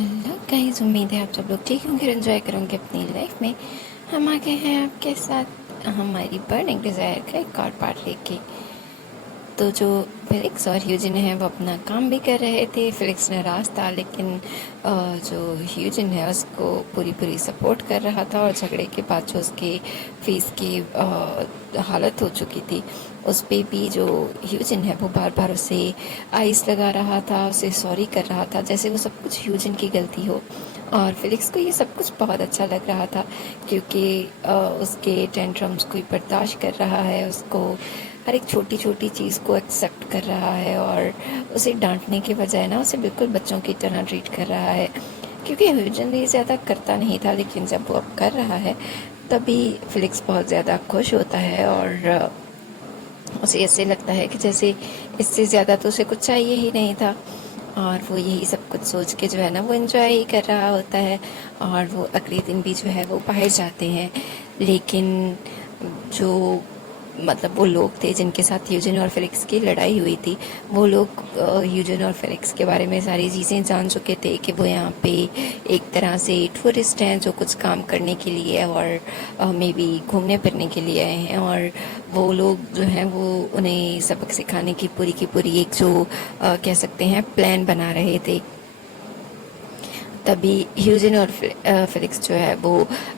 Hello guys, उम्मीद है आप सब लोग ठीक होंगे, एंजॉय करेंगे अपनी लाइफ में। हम आ गए हैं आपके साथ हमारी बर्निंग डिज़ायर का एक और पार्ट लेके। तो जो फिलिक्स और ह्यूजिन है वो अपना काम भी कर रहे थे। फिलिक्स नाराज था, लेकिन जो ह्यूजिन है उसको पूरी पूरी सपोर्ट कर रहा था, और झगड़े के बाद जो उसके फेस की हालत हो चुकी थी उस पे भी जो ह्यूजिन है वो बार बार उसे आइस लगा रहा था, उसे सॉरी कर रहा था, जैसे वो सब कुछ ह्यूजिन की गलती हो। और फिलिक्स को ये सब कुछ बहुत अच्छा लग रहा था, क्योंकि उसके टेंट्रम्स कोई बर्दाश्त कर रहा है, उसको हर एक छोटी छोटी चीज़ को एक्सेप्ट कर रहा है, और उसे डांटने के बजाय ना उसे बिल्कुल बच्चों की तरह ट्रीट कर रहा है। क्योंकि ह्यूजन भी ज़्यादा करता नहीं था, लेकिन जब वो अब कर रहा है तभी फिलिक्स बहुत ज़्यादा खुश होता है, और उसे ऐसे लगता है कि जैसे इससे ज़्यादा तो उसे कुछ चाहिए ही नहीं था। और वो यही सब कुछ सोच के जो है ना वो एंजॉय ही कर रहा होता है। और वो अगले दिन भी जो है वो बाहर जाते हैं, लेकिन जो मतलब वो लोग थे जिनके साथ यूजिन और फेलिक्स की लड़ाई हुई थी, वो लोग यूजिन और फेलिक्स के बारे में सारी चीज़ें जान चुके थे कि वो यहाँ पे एक तरह से टूरिस्ट हैं जो कुछ काम करने के लिए और मे बी घूमने फिरने के लिए आए हैं। और वो लोग जो हैं वो उन्हें सबक सिखाने की पूरी एक जो कह सकते हैं प्लान बना रहे थे। तभी ह्यूजिन और फेलिक्स जो है वो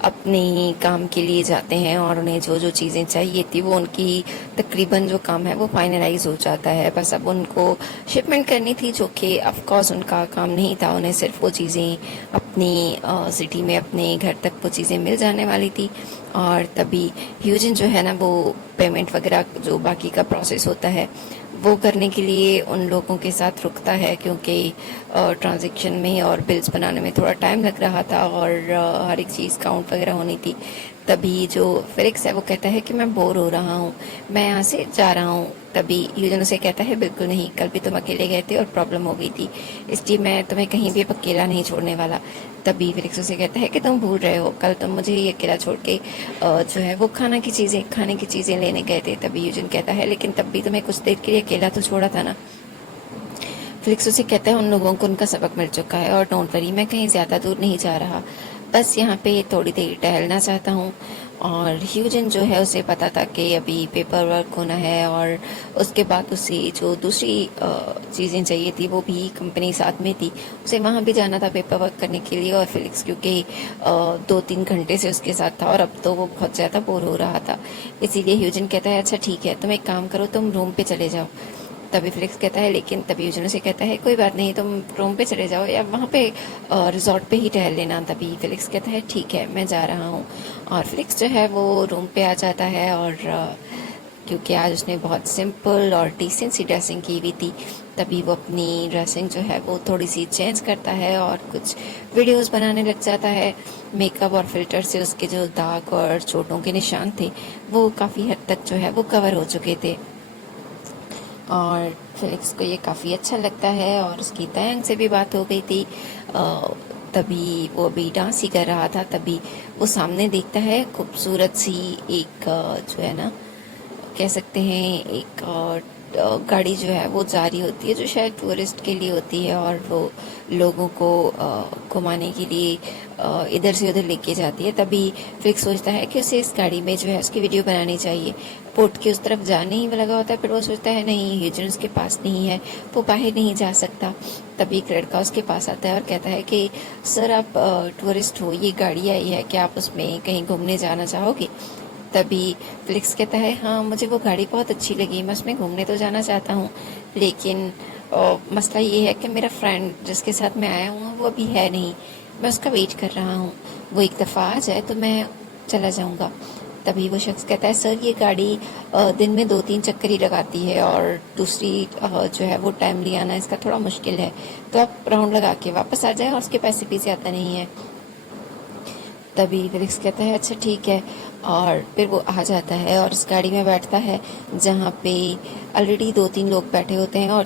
अपने काम के लिए जाते हैं, और उन्हें जो जो चीज़ें चाहिए थी वो उनकी तकरीबन जो काम है वो फाइनलाइज हो जाता है। बस अब उनको शिपमेंट करनी थी, जो कि ऑफ कोर्स उनका काम नहीं था। उन्हें सिर्फ वो चीज़ें अपनी सिटी में अपने घर तक वो चीज़ें मिल जाने वाली थी। और तभी ह्यूजिन जो है ना वो पेमेंट वगैरह जो बाकी का प्रोसेस होता है वो करने के लिए उन लोगों के साथ रुकता है, क्योंकि ट्रांजैक्शन में और बिल्स बनाने में थोड़ा टाइम लग रहा था, और हर एक चीज़ काउंट वगैरह होनी थी। तभी जो फेलिक्स है वो कहता है कि मैं बोर हो रहा हूँ, मैं यहाँ से जा रहा हूँ। तभी यूजन उसे कहता है बिल्कुल नहीं, कल भी तुम अकेले गए थे और प्रॉब्लम हो गई थी, इसलिए मैं तुम्हें कहीं भी अब अकेला नहीं छोड़ने वाला। तभी फेलिक्स उसे कहता है कि तुम भूल रहे हो, कल तुम मुझे ही अकेला छोड़ के जो है वो खाने की चीज़ें लेने गए थे। तभी यूजन कहता है लेकिन तब भी तुम्हें कुछ देर के लिए अकेला तो छोड़ा था ना। फ्लिक्स उसे कहता है उन लोगों को उनका सबक मिल चुका है, और डोंट वरी, मैं कहीं ज़्यादा दूर नहीं जा रहा, बस यहाँ पे थोड़ी देर टहलना चाहता हूँ। और ह्यूजन जो है उसे पता था कि अभी पेपर वर्क होना है, और उसके बाद उसे जो दूसरी चीज़ें चाहिए थी वो भी कंपनी साथ में थी, उसे वहाँ भी जाना था पेपर वर्क करने के लिए। और फिलिक्स क्योंकि 2-3 घंटे से उसके साथ था और अब तो वो बहुत ज़्यादा बोर हो रहा था, इसीलिए ह्यूजन कहता है अच्छा ठीक है, तुम एक काम करो, तुम रूम पे चले जाओ। तभी फ्लिक्स कहता है लेकिन तभी यूजन से कहता है कोई बात नहीं, तुम रूम पे चले जाओ या वहाँ पे रिजॉर्ट पे ही टहल लेना। तभी फ्लिक्स कहता है ठीक है, मैं जा रहा हूँ। और फ्लिक्स जो है वो रूम पे आ जाता है, और क्योंकि आज उसने बहुत सिंपल और डिसेंट सी ड्रेसिंग की हुई थी, तभी वो अपनी ड्रेसिंग जो है वो थोड़ी सी चेंज करता है और कुछ वीडियोस बनाने लग जाता है। मेकअप और फिल्टर से उसके जो दाग और चोटों के निशान थे वो काफ़ी हद तक जो है वो कवर हो चुके थे। और फेलिक्स को ये काफ़ी अच्छा लगता है, और उसकी तयंग से भी बात हो गई थी। तभी वो अभी डांस ही कर रहा था, तभी वो सामने देखता है खूबसूरत सी एक जो है ना कह सकते हैं एक गाड़ी जो है वो जा रही होती है, जो शायद टूरिस्ट के लिए होती है, और वो लोगों को घुमाने के लिए इधर से उधर लेके जाती है। तभी फिक्स सोचता है कि उसे इस गाड़ी में जो है उसकी वीडियो बनानी चाहिए। पोर्ट के उस तरफ जाने ही लगा होता है, फिर वो सोचता है नहीं, ह्यूजन उसके पास नहीं है, वो बाहर नहीं जा सकता। तभी एक लड़का उसके पास आता है और कहता है कि सर आप टूरिस्ट हो, ये गाड़ी आई है, क्या आप उसमें कहीं घूमने जाना चाहोगे? तभी फ्लिक्स कहता है हाँ, मुझे वो गाड़ी बहुत अच्छी लगी, मैं उसमें घूमने तो जाना चाहता हूँ, लेकिन मसला ये है कि मेरा फ्रेंड जिसके साथ मैं आया हूँ वो अभी है नहीं, मैं उसका वेट कर रहा हूँ, वो एक दफ़ा आ जाए तो मैं चला जाऊँगा। तभी वो शख्स कहता है सर, ये गाड़ी दिन में 2-3 चक्कर ही लगाती है, और दूसरी जो है वो टाइमली आना इसका थोड़ा मुश्किल है, तो आप राउंड लगा के वापस आ जाए, और उसके पैसे भी ज़्यादा नहीं है। तभी फिलिक्स कहता है अच्छा ठीक है, और फिर वो आ जाता है और उस गाड़ी में बैठता है जहाँ पे ऑलरेडी 2-3 लोग बैठे होते हैं, और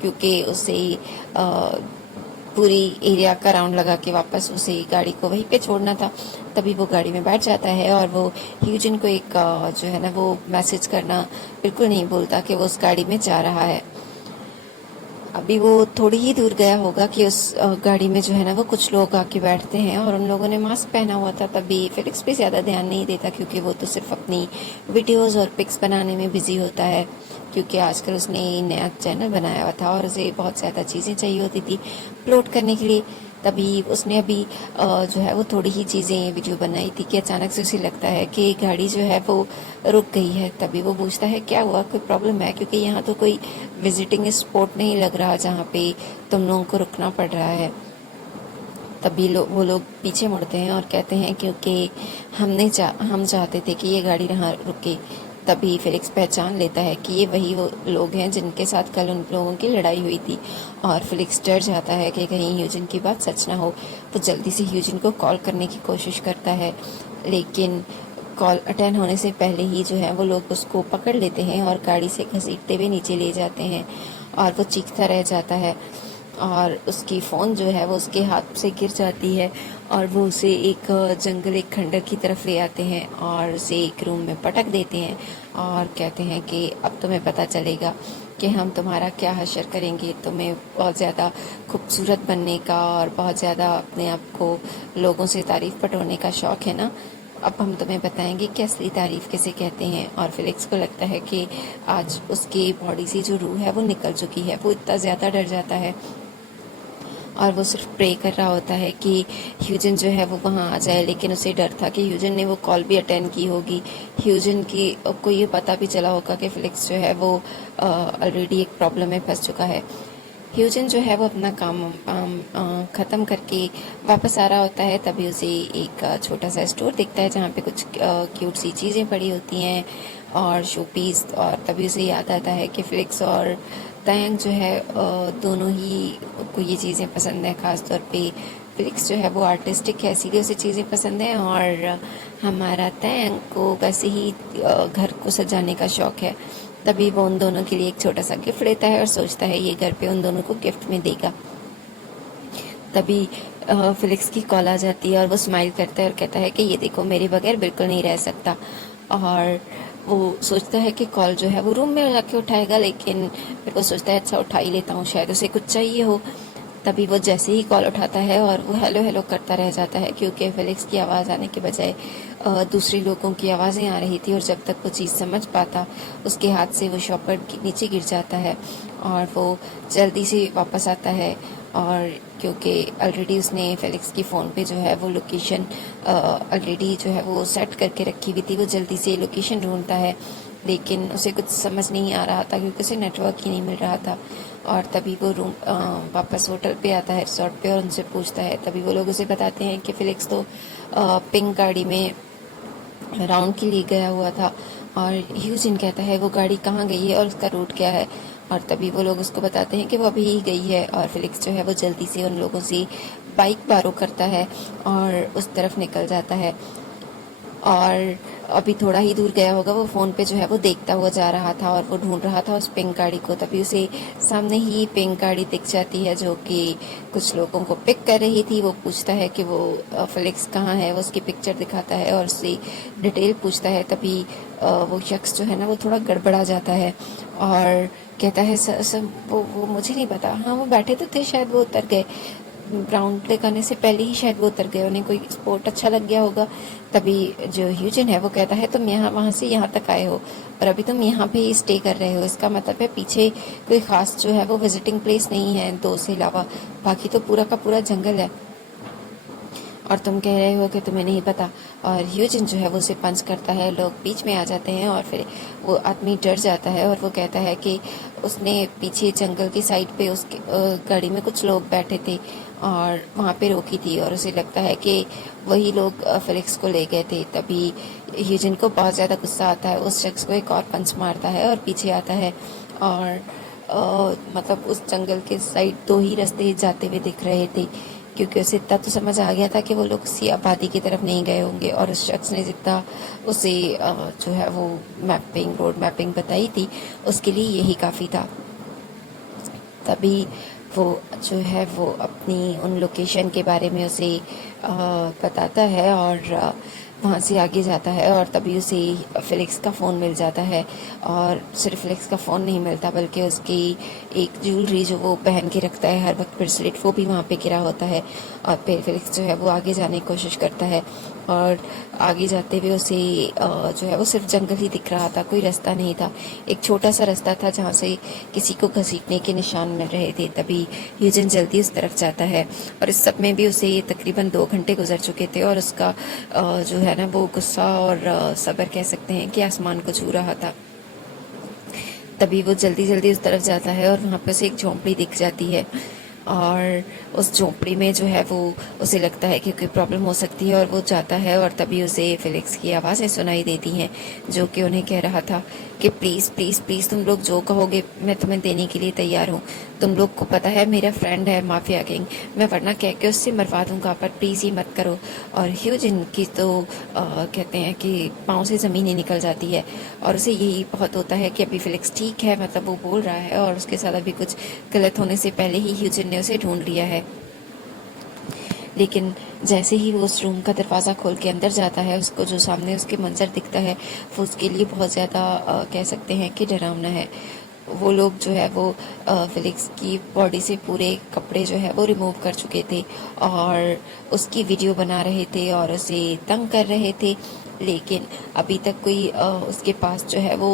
क्योंकि उसे पूरी एरिया का राउंड लगा के वापस उसे गाड़ी को वहीं पे छोड़ना था, तभी वो गाड़ी में बैठ जाता है, और वो ह्यूजन को एक जो है ना वो मैसेज करना बिल्कुल नहीं भूलता कि वो उस गाड़ी में जा रहा है। अभी वो थोड़ी ही दूर गया होगा कि उस गाड़ी में जो है ना वो कुछ लोग आके बैठते हैं और उन लोगों ने मास्क पहना हुआ था। तभी फेलिक्स भी ज़्यादा ध्यान नहीं देता क्योंकि वो तो सिर्फ अपनी वीडियोस और पिक्स बनाने में बिजी होता है, क्योंकि आजकल उसने नया चैनल बनाया हुआ था और उसे बहुत ज़्यादा चीज़ें चाहिए होती थी अपलोड करने के लिए। तभी उसने अभी जो है वो थोड़ी ही चीज़ें वीडियो बनाई थी कि अचानक से उसे लगता है कि गाड़ी जो है वो रुक गई है। तभी वो पूछता है क्या हुआ, कोई प्रॉब्लम है, क्योंकि यहाँ तो कोई विजिटिंग स्पॉट नहीं लग रहा जहाँ पे तुम लोगों को रुकना पड़ रहा है। तभी वो लोग पीछे मुड़ते हैं और कहते हैं क्योंकि हम चाहते थे कि ये गाड़ी यहाँ रुके। तभी फेलिक्स पहचान लेता है कि ये वही वो लोग हैं जिनके साथ कल उन लोगों की लड़ाई हुई थी। और फेलिक्स डर जाता है कि कहीं ह्यूजिन की बात सच ना हो। वो जल्दी से ह्यूजिन को कॉल करने की कोशिश करता है, लेकिन कॉल अटेंड होने से पहले ही जो है वो लोग उसको पकड़ लेते हैं और गाड़ी से घसीटते हुए नीचे ले जाते हैं और वो चीखता रह जाता है। और उसकी फ़ोन जो है वो उसके हाथ से गिर जाती है और वो उसे एक जंगल, एक खंडर की तरफ ले आते हैं और उसे एक रूम में पटक देते हैं और कहते हैं कि अब तुम्हें पता चलेगा कि हम तुम्हारा क्या हश्र करेंगे। तुम्हें बहुत ज़्यादा खूबसूरत बनने का और बहुत ज़्यादा अपने आप को लोगों से तारीफ़ बटोरने का शौक़ है ना, अब हम तुम्हें बताएंगे कि असली तारीफ़ किसे कहते हैं। और फेलिक्स को लगता है कि आज उसकी बॉडी से जो रूह है वो निकल चुकी है। वो इतना ज़्यादा डर जाता है और वो सिर्फ प्रे कर रहा होता है कि ह्यूजन जो है वो वहाँ आ जाए। लेकिन उसे डर था कि ह्यूजन ने वो कॉल भी अटेंड की होगी, ह्यूजन की को ये पता भी चला होगा कि फेलिक्स जो है वो ऑलरेडी एक प्रॉब्लम में फंस चुका है। ह्यूजन जो है वो अपना काम ख़त्म करके वापस आ रहा होता है। तभी उसे एक छोटा सा स्टोर दिखता है जहाँ पे कुछ क्यूट सी चीज़ें पड़ी होती हैं और शो पीस। और तभी उसे याद आता है कि फेलिक्स और तयंग जो है दोनों ही को ये चीज़ें पसंद है। ख़ास तौर पे फेलिक्स जो है वो आर्टिस्टिक है, इसीलिए उसे चीज़ें पसंद हैं, और हमारा तयंग को वैसे ही घर को सजाने का शौक़ है। तभी वो उन दोनों के लिए एक छोटा सा गिफ्ट लेता है और सोचता है ये घर पे उन दोनों को गिफ्ट में देगा। तभी फेलिक्स की कॉल आ जाती है और वो स्माइल करता है और कहता है कि ये देखो, मेरे बगैर बिल्कुल नहीं रह सकता। और वो सोचता है कि कॉल जो है वो रूम में जाके उठाएगा, लेकिन फिर वो सोचता है अच्छा उठा ही लेता हूँ, शायद उसे कुछ चाहिए हो। तभी वो जैसे ही कॉल उठाता है और वो हेलो हेलो करता रह जाता है, क्योंकि फेलिक्स की आवाज़ आने के बजाय दूसरी लोगों की आवाज़ें आ रही थी। और जब तक वो चीज़ समझ पाता उसके हाथ से वो शॉपर नीचे गिर जाता है और वो जल्दी से वापस आता है। और क्योंकि ऑलरेडी उसने फेलिक्स की फ़ोन पे जो है वो लोकेशन ऑलरेडी जो है वो सेट करके रखी हुई थी, वो जल्दी से लोकेशन ढूंढता है, लेकिन उसे कुछ समझ नहीं आ रहा था क्योंकि उसे नेटवर्क ही नहीं मिल रहा था। और तभी वो रूम वापस होटल पे आता है, रिसोर्ट पे, और उनसे पूछता है। तभी वो लोग उसे बताते हैं कि फेलिक्स तो पिंक गाड़ी में राउंड के लिए गया हुआ था। और ह्यूजिन कहता है वो गाड़ी कहाँ गई है और उसका रूट क्या है। और तभी वो लोग उसको बताते हैं कि वो अभी ही गई है। और फेलिक्स जो है वो जल्दी से उन लोगों से बाइक बारो करता है और उस तरफ निकल जाता है। और अभी थोड़ा ही दूर गया होगा, वो फ़ोन पे जो है वो देखता हुआ जा रहा था और वो ढूंढ रहा था उस पिंक गाड़ी को। तभी उसे सामने ही पिंक गाड़ी दिख जाती है जो कि कुछ लोगों को पिक कर रही थी। वो पूछता है कि वो फेलिक्स कहाँ है, वो उसकी पिक्चर दिखाता है और उससे डिटेल पूछता है। तभी वो शख्स जो है ना वो थोड़ा गड़बड़ा जाता है और कहता है सर वो मुझे नहीं पता। हाँ, वो बैठे तो थे, शायद वो उतर गए, राउंड लगाने से पहले ही शायद वो उतर गए, उन्हें कोई स्पॉट अच्छा लग गया होगा। तभी जो ह्यूजन है वो कहता है तुम यहाँ वहाँ से यहाँ तक आए हो और अभी तुम यहाँ पे ही स्टे कर रहे हो, इसका मतलब है पीछे कोई ख़ास जो है वो विजिटिंग प्लेस नहीं है दो से अलावा, बाकी तो पूरा का पूरा जंगल है और तुम कह रहे हो कि तुम्हें नहीं पता। और ह्यूजन जो है वो उसे पंच करता है, लोग बीच में आ जाते हैं और फिर वो आदमी डर जाता है और वो कहता है कि उसने पीछे जंगल की साइड पे उसके गाड़ी में कुछ लोग बैठे थे और वहाँ पे रोकी थी और उसे लगता है कि वही लोग फेलिक्स को ले गए थे। तभी ह्यूजन को बहुत ज़्यादा गुस्सा आता है, उस शख्स को एक और पंच मारता है और पीछे आता है। और मतलब उस जंगल के साइड दो ही रास्ते जाते हुए दिख रहे थे, क्योंकि उसे इतना तो समझ आ गया था कि वो लोग किसी आबादी की तरफ नहीं गए होंगे। और उस शख्स ने जितना उसे जो है वो रोड मैपिंग बताई थी, उसके लिए यही काफ़ी था। तभी वो जो है वो अपनी उन लोकेशन के बारे में उसे बताता है और वहाँ से आगे जाता है और तभी उसे फेलिक्स का फ़ोन मिल जाता है। और सिर्फ फेलिक्स का फ़ोन नहीं मिलता बल्कि उसकी एक ज्वेलरी जो वो पहन के रखता है हर वक्त ब्रेसलेट, वो भी वहाँ पे गिरा होता है। और फिर फेलिक्स जो है वो आगे जाने की कोशिश करता है और आगे जाते हुए उसे जो है वो सिर्फ जंगल ही दिख रहा था, कोई रास्ता नहीं था। एक छोटा सा रास्ता था जहाँ से किसी को घसीटने के निशान मिल रहे थे। तभी ह्यूजन जल्दी उस तरफ जाता है और इस सब में भी उसे तकरीबन 2 घंटे गुजर चुके थे और उसका जो है ना वो गुस्सा और सब्र कह सकते हैं कि आसमान को छू रहा था। तभी वो जल्दी जल्दी उस तरफ जाता है और वहाँ पे उसे एक झोंपड़ी दिख जाती है। और उस झोंपड़ी में जो है वो उसे लगता है कि कोई प्रॉब्लम हो सकती है और वो जाता है और तभी उसे फेलिक्स की आवाज़ें सुनाई देती हैं जो कि उन्हें कह रहा था कि प्लीज़ प्लीज़ प्लीज़ तुम लोग जो कहोगे मैं तुम्हें देने के लिए तैयार हूँ। तुम लोग को पता है मेरा फ्रेंड है माफिया किंग, मैं वरना कह के उससे मरवा दूंगा, पर प्लीज़ ही मत करो। और ह्यूजिन की तो कहते हैं कि पाँव से ज़मीन ही निकल जाती है और उसे यही बहुत होता है कि अभी फेलिक्स ठीक है, मतलब वो बोल रहा है और उसके साथ अभी कुछ गलत होने से पहले ही ह्यूजिन ने उसे ढूंढ लिया है। लेकिन जैसे ही वो उस रूम का दरवाज़ा खोल के अंदर जाता है, उसको जो सामने उसके मंजर दिखता है वो उसके लिए बहुत ज़्यादा कह सकते हैं कि डरावना है। वो लोग जो है वो फेलिक्स की बॉडी से पूरे कपड़े जो है वो रिमूव कर चुके थे और उसकी वीडियो बना रहे थे और उसे तंग कर रहे थे। लेकिन अभी तक कोई उसके पास जो है वो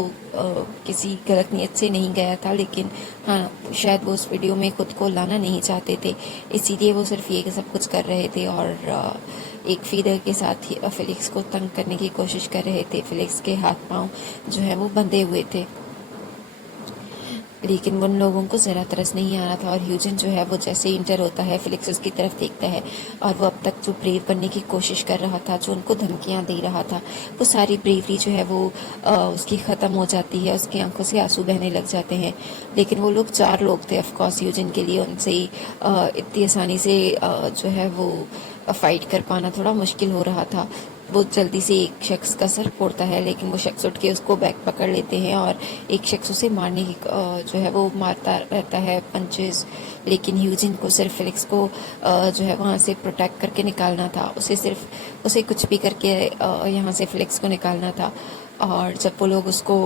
किसी गलत नीयत से नहीं गया था, लेकिन हाँ शायद वो उस वीडियो में खुद को लाना नहीं चाहते थे, इसीलिए वो सिर्फ ये सब कुछ कर रहे थे और एक फीडर के साथ ही फेलिक्स को तंग करने की कोशिश कर रहे थे। फेलिक्स के हाथ पांव जो है वो बंधे हुए थे, लेकिन उन लोगों को ज़रा तरस नहीं आ रहा था। और ह्यूजन जो है वो जैसे ही इंटर होता है फेलिक्स उसकी तरफ देखता है और वो अब तक जो ब्रेव बनने की कोशिश कर रहा था, जो उनको धमकियां दे रहा था, वो सारी ब्रेवरी जो है वो उसकी ख़त्म हो जाती है, उसकी आंखों से आंसू बहने लग जाते हैं। लेकिन वो लोग 4 लोग थे, ऑफकोर्स ह्यूजन के लिए उनसे इतनी आसानी से जो है वो फाइट कर पाना थोड़ा मुश्किल हो रहा था। वो जल्दी से एक शख्स का सर फोड़ता है, लेकिन वो शख्स उठ के उसको बैक पकड़ लेते हैं और एक शख्स उसे मारने की जो है वो मारता रहता है पंचेस। लेकिन ह्यूजिन को सिर्फ फेलिक्स को जो है वहाँ से प्रोटेक्ट करके निकालना था, उसे कुछ भी करके यहाँ से फेलिक्स को निकालना था। और जब वो लोग उसको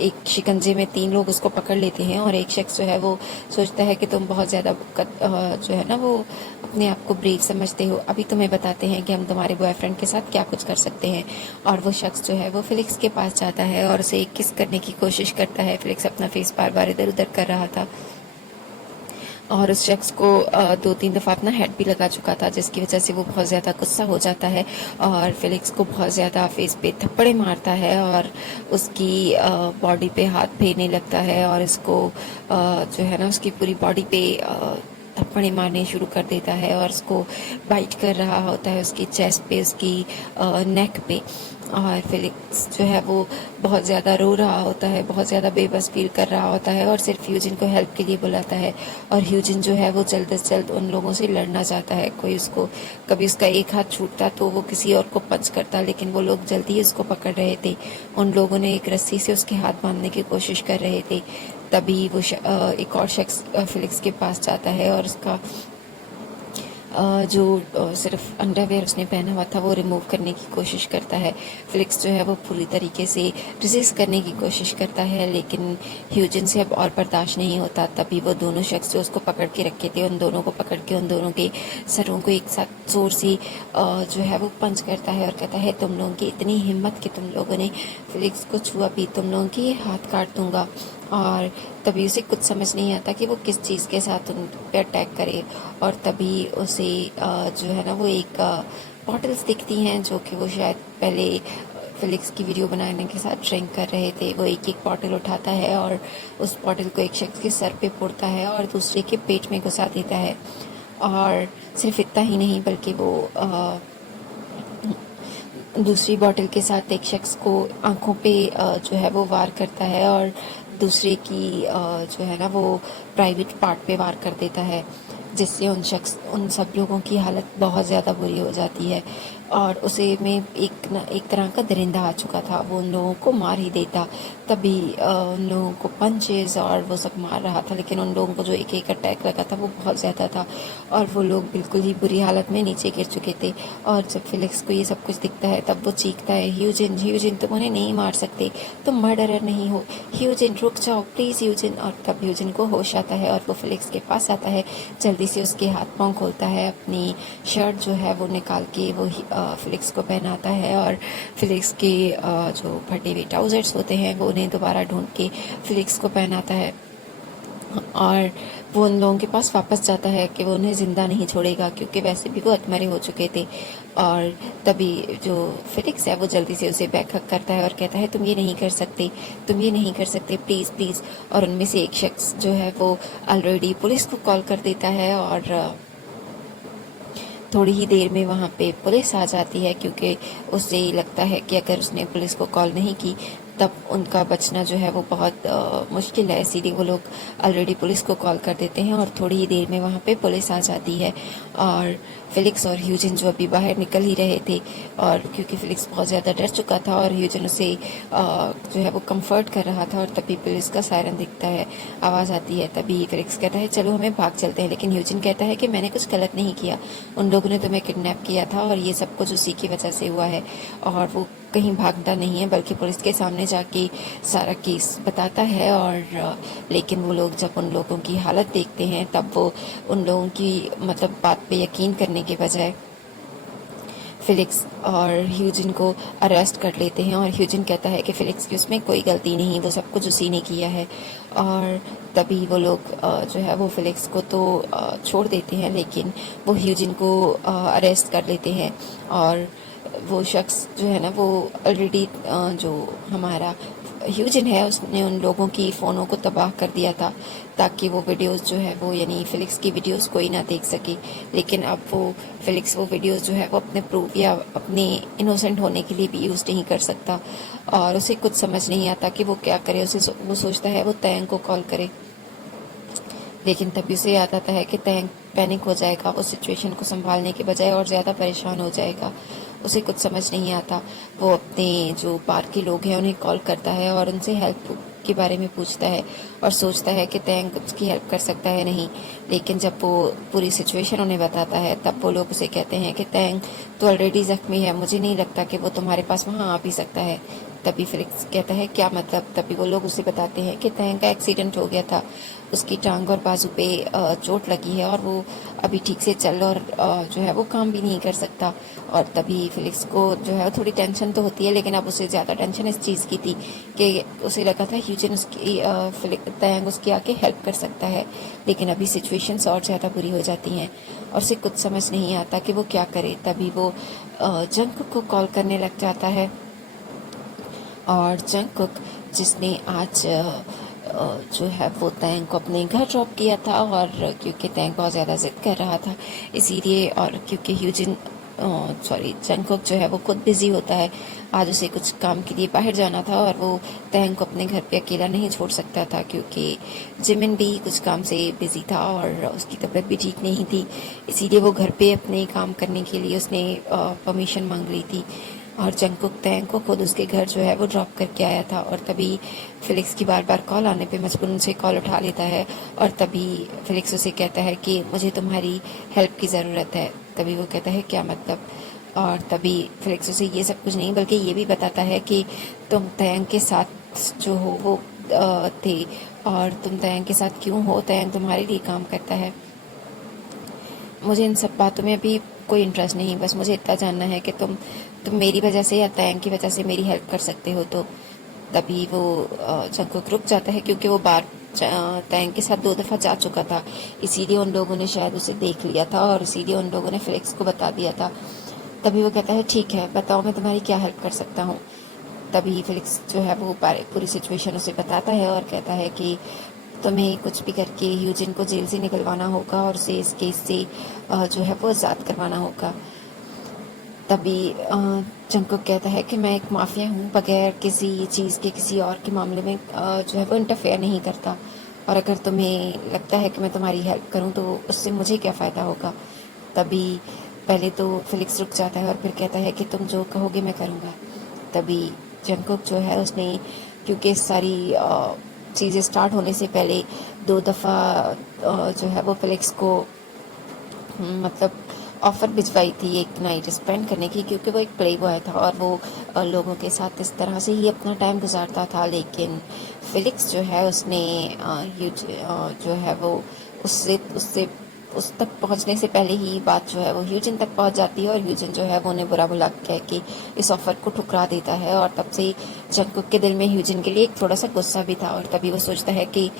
एक शिकंजे में 3 लोग उसको पकड़ लेते हैं और एक शख्स जो है वो सोचता है कि तुम बहुत ज़्यादा जो है ना वो अपने आप को ब्रेव समझते हो, अभी तुम्हें बताते हैं कि हम तुम्हारे बॉयफ्रेंड के साथ क्या कुछ कर सकते हैं। और वो शख्स जो है वो फेलिक्स के पास जाता है और उसे किस करने की कोशिश करता है। फेलिक्स अपना फेस बार बार इधर उधर कर रहा था और उस शख्स को 2-3 दफ़ा अपना हेड भी लगा चुका था, जिसकी वजह से वो बहुत ज़्यादा गुस्सा हो जाता है और फेलिक्स को बहुत ज़्यादा फेस पे थप्पड़े मारता है और उसकी बॉडी पे हाथ फेरने लगता है और इसको जो है ना उसकी पूरी बॉडी पे थप्पड़े मारने शुरू कर देता है और उसको बाइट कर रहा होता है उसकी चेस्ट पे, उसकी नेक पे। और फेलिक्स जो है वो बहुत ज़्यादा रो रहा होता है, बहुत ज़्यादा बेबस फील कर रहा होता है और सिर्फ ह्यूजिन को हेल्प के लिए बुलाता है। और ह्यूजिन जो है वो जल्द से जल्द उन लोगों से लड़ना चाहता है। कोई उसको कभी उसका एक हाथ छूटता तो वो किसी और को पंच करता, लेकिन वो लोग जल्दी ही उसको पकड़ रहे थे। उन लोगों ने एक रस्सी से उसके हाथ बांधने की कोशिश कर रहे थे। तभी वो एक और शख्स फेलिक्स के पास जाता है और उसका जो सिर्फ अंडरवेयर उसने पहना हुआ था वो रिमूव करने की कोशिश करता है। फेलिक्स जो है वो पूरी तरीके से रेजिस्ट करने की कोशिश करता है, लेकिन ह्यूजिन से अब और बर्दाश्त नहीं होता। तभी वो दोनों शख्स जो उसको पकड़ के रखे थे, उन दोनों को पकड़ के उन दोनों के सरों को एक साथ जोर से जो है वो पंच करता है और कहता है तुम लोगों की इतनी हिम्मत कि तुम लोगों ने फेलिक्स को छुआ भी, तुम लोगों की हाथ काट दूंगा। और तभी उसे कुछ समझ नहीं आता कि वो किस चीज़ के साथ उन पे अटैक करे। और तभी उसे जो है ना वो एक बॉटल्स दिखती हैं जो कि वो शायद पहले फेलिक्स की वीडियो बनाने के साथ ड्रिंक कर रहे थे। वो एक एक बॉटल उठाता है और उस बॉटल को एक शख्स के सर पे फोड़ता है और दूसरे के पेट में घुसा देता है। और सिर्फ इतना ही नहीं बल्कि वो दूसरी बॉटल के साथ एक शख्स को आंखों पे जो है वो वार करता है और दूसरे की जो है ना वो प्राइवेट पार्ट पे वार कर देता है, जिससे उन सब लोगों की हालत बहुत ज़्यादा बुरी हो जाती है। और उसे में एक तरह का दरिंदा आ चुका था, वो उन लोगों को मार ही देता। तभी उन लोगों को पंचेस और वो सब मार रहा था, लेकिन उन लोगों को जो एक एक अटैक लगा था वो बहुत ज़्यादा था और वो लोग बिल्कुल ही बुरी हालत में नीचे गिर चुके थे। और जब फिलिक्स को ये सब कुछ दिखता है तब वो चीखता है, ह्यूजिन ह्यूजिन तुम उन्हें नहीं मार सकते, तुम मर्डरर नहीं हो, ह्यूजिन रुक जाओ प्लीज़ ह्यूजिन। और तब ह्यूजिन को होश आता है और वो फिलिक्स के पास आता है, जल्दी से उसके हाथ पाँव खोलता है, अपनी शर्ट जो है वो निकाल के वो फिलिक्स को पहनाता है और फिलिक्स के जो फटे हुए ट्राउजर्स होते हैं वो उन्हें दोबारा ढूंढ के फिलिक्स को पहनाता है। और वो उन लोगों के पास वापस जाता है कि वो उन्हें ज़िंदा नहीं छोड़ेगा, क्योंकि वैसे भी वो अधमरे हो चुके थे। और तभी जो फिलिक्स है वो जल्दी से उसे बैकअप करता है और कहता है तुम ये नहीं कर सकते, तुम ये नहीं कर सकते, प्लीज़ प्लीज़। और उनमें से एक शख्स जो है वो ऑलरेडी पुलिस को कॉल कर देता है और थोड़ी ही देर में वहाँ पे पुलिस आ जाती है, क्योंकि उसे लगता है कि अगर उसने पुलिस को कॉल नहीं की तब उनका बचना जो है वो बहुत मुश्किल है। इसीलिए वो लोग ऑलरेडी पुलिस को कॉल कर देते हैं और थोड़ी ही देर में वहाँ पे पुलिस आ जाती है। और फिलिक्स और ह्यूजिन जो अभी बाहर निकल ही रहे थे, और क्योंकि फिलिक्स बहुत ज़्यादा डर चुका था और ह्यूजिन उसे जो है वो कंफर्ट कर रहा था, और तभी पुलिस का सायरन दिखता है, आवाज़ आती है। तभी फिलिक्स कहता है चलो हमें भाग चलते हैं, लेकिन ह्यूजिन कहता है कि मैंने कुछ गलत नहीं किया, उन लोगों ने तुम्हें किडनैप किया था और ये सब कुछ उसी की वजह से हुआ है। और वो कहीं भागता नहीं है बल्कि पुलिस के सामने जाके सारा केस बताता है। और लेकिन वो लोग जब उन लोगों की हालत देखते हैं तब वो उन लोगों की मतलब बात पे यकीन करने के बजाय फिलिक्स और ह्यूजिन को अरेस्ट कर लेते हैं। और ह्यूजिन कहता है कि फिलिक्स की उसमें कोई गलती नहीं, वो सब कुछ उसी ने किया है। और तभी वो लोग जो है वो फिलिक्स को तो छोड़ देते हैं, लेकिन वो ह्यूजिन को अरेस्ट कर लेते हैं। और वो शख्स जो है ना वो ऑलरेडी जो हमारा ह्यूजिन है उसने उन लोगों की फ़ोनों को तबाह कर दिया था, ताकि वो वीडियोस जो है वो यानी फ़िलिक्स की वीडियोस कोई ना देख सके। लेकिन अब वो फ़िलिक्स वो वीडियोस जो है वो अपने प्रूफ या अपने इनोसेंट होने के लिए भी यूज़ नहीं कर सकता, और उसे कुछ समझ नहीं आता कि वो क्या करे। वो सोचता है वो तैंग को कॉल करे, लेकिन तभी उसे याद आता है कि तैंग पैनिक हो जाएगा, वो सिचुएशन को संभालने के बजाय और ज़्यादा परेशान हो जाएगा। उसे कुछ समझ नहीं आता। वो अपने जो पार्क के लोग हैं उन्हें कॉल करता है और उनसे हेल्प के बारे में पूछता है और सोचता है कि तैंग उसकी हेल्प कर सकता है नहीं। लेकिन जब वो पूरी सिचुएशन उन्हें बताता है तब वो लोग उसे कहते हैं कि तैंग तो ऑलरेडी ज़ख्मी है, मुझे नहीं लगता कि वो तुम्हारे पास वहाँ आ भी सकता है। तभी फिलिक्स कहता है क्या मतलब। तभी वो लोग उसे बताते हैं कि तैंग का एक्सीडेंट हो गया था, उसकी टांग और बाजू पे चोट लगी है और वो अभी ठीक से चल और जो है वो काम भी नहीं कर सकता। और तभी फिलिक्स को जो है थोड़ी टेंशन तो होती है, लेकिन अब उसे ज़्यादा टेंशन इस चीज़ की थी कि उसे लगा था ह्यूजन उसकी तैंग उसकी आके हेल्प कर सकता है, लेकिन अभी सिचुएशंस और ज़्यादा बुरी हो जाती हैं और उसे कुछ समझ नहीं आता कि वो क्या करे। तभी वो जंगकुक को कॉल करने लग जाता है, और जंगकुक जिसने आज जो है वो तैंग को अपने घर ड्रॉप किया था, और क्योंकि तैंग बहुत ज़्यादा जिद कर रहा था इसीलिए, और क्योंकि ह्यूजिन जंगकुक जो है वो खुद बिज़ी होता है, आज उसे कुछ काम के लिए बाहर जाना था और वो तैंग को अपने घर पे अकेला नहीं छोड़ सकता था, क्योंकि जिमिन भी कुछ काम से बिज़ी था और उसकी तबीयत भी ठीक नहीं थी। इसीलिए वो घर पे अपने काम करने के लिए उसने परमिशन मांग ली थी, और जंगकुक तैंग को खुद उसके घर जो है वो ड्रॉप करके आया था। और तभी फिलिक्स की बार बार कॉल आने पे मजबूरन से कॉल उठा लेता है, और तभी फिलिक्स उसे कहता है कि मुझे तुम्हारी हेल्प की ज़रूरत है। तभी वो कहता है क्या मतलब। और तभी फिलिक्स उसे ये सब कुछ नहीं बल्कि ये भी बताता है कि तुम तैंग के साथ जो हो वो थे, और तुम तैंग के साथ क्यों हो, तैंग तुम्हारे लिए काम करता है। मुझे इन सब बातों में अभी कोई इंटरेस्ट नहीं, बस मुझे इतना जानना है कि तुम मेरी वजह से या तैंग की वजह से मेरी हेल्प कर सकते हो। तो तभी वो जंगकुक रुक जाता है, क्योंकि वो बार तैंग के साथ 2 दफ़ा जा चुका था, इसीलिए उन लोगों ने शायद उसे देख लिया था और इसीलिए उन लोगों ने फिलिक्स को बता दिया था। तभी वो कहता है ठीक है बताओ मैं तुम्हारी क्या हेल्प कर सकता हूँ। तभी फिलिक्स जो है वो पूरी सिचुएशन उसे बताता है और कहता है कि तुम्हें कुछ भी करके ह्यूजिन को जेल से निकलवाना होगा और उसे इस केस से जो है वो आज़ाद करवाना होगा। तभी जंगकुक कहता है कि मैं एक माफिया हूँ, बगैर किसी चीज़ के किसी और के मामले में जो है वो इंटरफेयर नहीं करता, और अगर तुम्हें लगता है कि मैं तुम्हारी हेल्प करूँ तो उससे मुझे क्या फ़ायदा होगा। तभी पहले तो फेलिक्स रुक जाता है और फिर कहता है कि तुम जो कहोगे मैं करूँगा। तभी जंगकुक जो है उसने, क्योंकि सारी चीज़ें स्टार्ट होने से पहले 2 दफ़ा जो है वो फेलिक्स को मतलब ऑफ़र भिजवाई थी एक नाइट स्पेंड करने की, क्योंकि वो एक प्ले बॉय था और वो लोगों के साथ इस तरह से ही अपना टाइम गुजारता था। लेकिन फेलिक्स जो है उसने जो है वो उससे उससे उस तक पहुंचने से पहले ही बात जो है वो ह्यूजिन तक पहुंच जाती है और ह्यूजिन जो है वो उन्हें बुरा भला कह के इस ऑफ़र को ठुकरा देता है। और तब से जंगकुक के दिल में ह्यूजिन के लिए एक थोड़ा सा गुस्सा भी था और तभी वो सोचता है कि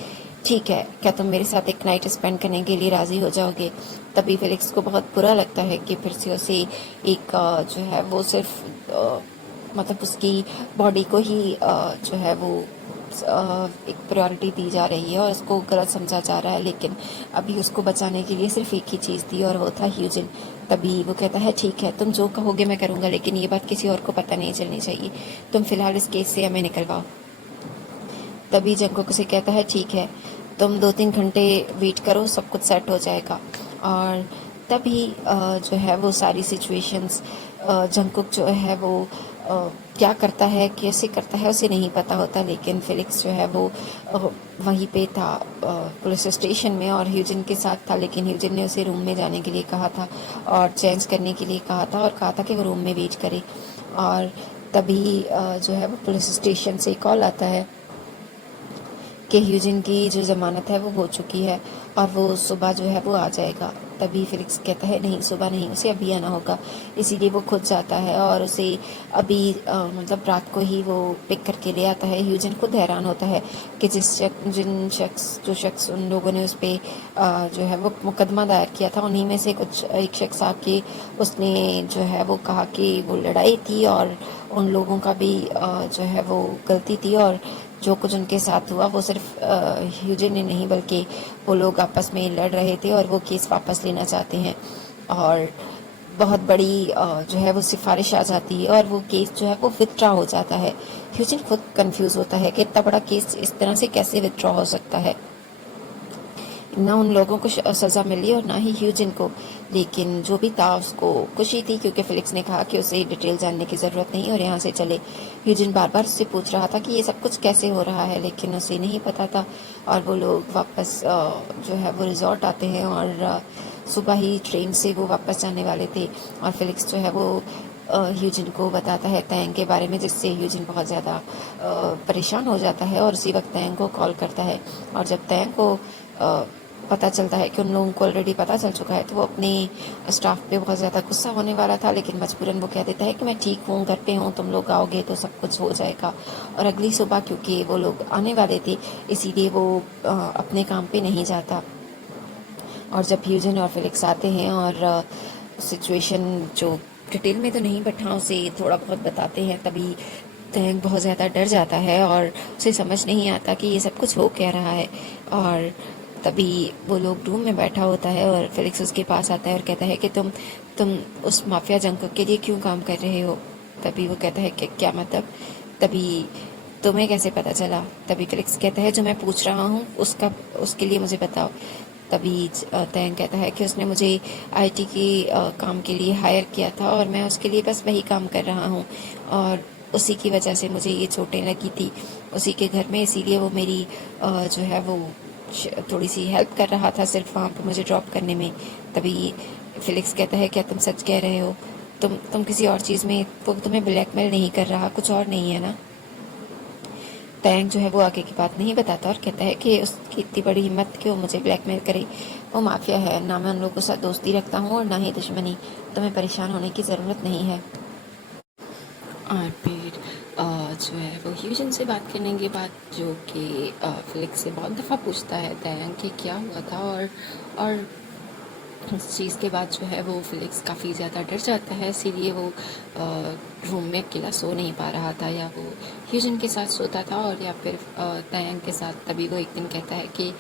ठीक है, क्या तुम मेरे साथ एक नाइट स्पेंड करने के लिए राज़ी हो जाओगे। तभी फेलिक्स को बहुत बुरा लगता है कि फिर से उसे एक जो है वो सिर्फ मतलब उसकी बॉडी को ही जो है वो एक प्रायोरिटी दी जा रही है और उसको गलत समझा जा रहा है। लेकिन अभी उसको बचाने के लिए सिर्फ एक ही चीज़ थी और वो था ह्यूजिन। तभी वो कहता है ठीक है, तुम जो कहोगे मैं करूँगा, लेकिन ये बात किसी और को पता नहीं चलनी चाहिए। तुम फिलहाल इस केस से हमें निकलवाओ। तभी जंगकुक उसे कहता है ठीक है, तुम 2-3 घंटे वेट करो, सब कुछ सेट हो जाएगा। और तभी जो है वो सारी सिचुएशंस जंगकुक जो है वो क्या करता है, कैसे करता है, उसे नहीं पता होता। लेकिन फेलिक्स जो है वो वहीं पे था पुलिस स्टेशन में और ह्यूजिन के साथ था। लेकिन ह्यूजिन ने उसे रूम में जाने के लिए कहा था और चेंज करने के लिए कहा था और कहा था कि वो रूम में वेट करे। और तभी जो है वो पुलिस स्टेशन से कॉल आता है कि ह्यूजिन की जो ज़मानत है वो हो चुकी है और वो सुबह जो है वो आ जाएगा। तभी फेलिक्स कहता है नहीं, सुबह नहीं, उसे अभी आना होगा। इसीलिए वो खुद जाता है और उसे अभी मतलब रात को ही वो पिक करके ले आता है। ह्यूजिन खुद हैरान होता है कि जो शख्स उन लोगों ने उस पर जो है वो मुकदमा दायर किया था, उन्हीं में से एक शख्स आके उसने जो है वो कहा कि वो लड़ाई थी और उन लोगों का भी जो है वो गलती थी और जो कुछ उनके साथ हुआ वो सिर्फ ह्यूजिन ने नहीं बल्कि वो लोग आपस में लड़ रहे थे और वो केस वापस लेना चाहते हैं। और बहुत बड़ी जो है वो सिफारिश आ जाती है और वो केस जो है वो विथड्रॉ हो जाता है। ह्यूजिन खुद कंफ्यूज होता है कि इतना बड़ा केस इस तरह से कैसे विथड्रॉ हो सकता है। ना उन लोगों को सज़ा मिली और ना ही ह्यूजिन को। लेकिन जो भी था उसको खुशी थी क्योंकि फेलिक्स ने कहा कि उसे डिटेल जानने की ज़रूरत नहीं और यहाँ से चले। ह्यूजिन बार बार उससे पूछ रहा था कि ये सब कुछ कैसे हो रहा है, लेकिन उसे नहीं पता था। और वो लोग वापस जो है वो रिजॉर्ट आते हैं और सुबह ही ट्रेन से वो वापस जाने वाले थे। और फेलिक्स जो है वो ह्यूजिन को बताता है तैंग के बारे में, जिससे ह्यूजिन बहुत ज़्यादा परेशान हो जाता है और उसी वक्त तैंग को कॉल करता है। और जब तैंग को पता चलता है कि उन लोगों को ऑलरेडी पता चल चुका है तो वो अपने स्टाफ पे बहुत ज़्यादा गुस्सा होने वाला था। लेकिन मजबूरन वो कह देता है कि मैं ठीक हूँ, घर पे हूँ, तुम लोग आओगे तो सब कुछ हो जाएगा। और अगली सुबह क्योंकि वो लोग आने वाले थे इसीलिए वो अपने काम पे नहीं जाता। और जब ह्यूजन और फेलिक्स आते हैं और सिचुएशन जो डिटेल में तो नहीं बट हाँ उसे थोड़ा बहुत बताते हैं, तभी तैंग बहुत ज़्यादा डर जाता है और उसे समझ नहीं आता कि ये सब कुछ हो क्या रहा है। और तभी वो लोग रूम में बैठा होता है और फेलिक्स उसके पास आता है और कहता है कि तुम उस माफिया जंगकुक के लिए क्यों काम कर रहे हो। तभी वो कहता है कि क्या मतलब, तभी तुम्हें कैसे पता चला। तभी फेलिक्स कहता है जो मैं पूछ रहा हूँ उसके लिए मुझे बताओ। तभी तैंग कहता है कि उसने मुझे आईटी की काम के लिए हायर किया था और मैं उसके लिए बस वही काम कर रहा हूँ और उसी की वजह से मुझे ये चोटें लगी थी उसी के घर में, इसीलिए वो मेरी जो है वो थोड़ी सी हेल्प कर रहा था सिर्फ वहाँ पे मुझे ड्रॉप करने में। तभी फेलिक्स कहता है क्या तुम सच कह रहे हो, तुम किसी और चीज़ में, वो तुम्हें ब्लैकमेल नहीं कर रहा, कुछ और नहीं है ना। तैंग जो है वो आगे की बात नहीं बताता और कहता है कि उसकी इतनी बड़ी हिम्मत कि वो मुझे ब्लैकमेल करे, वो माफिया है, ना मैं उन लोगों के साथ दोस्ती रखता हूँ और ना ही दुश्मनी, तुम्हें परेशान होने की ज़रूरत नहीं है। और फिर जो है वो ह्यूजन से बात करने के बाद जो कि फेलिक्स से बहुत दफ़ा पूछता है तैंग कि क्या हुआ था और इस चीज़ के बाद जो है वो फेलिक्स काफ़ी ज़्यादा डर जाता है, इसीलिए वो रूम में अकेला सो नहीं पा रहा था, या वो ह्यूजन के साथ सोता था और या फिर तैंग के साथ। तभी वो एक दिन कहता है कि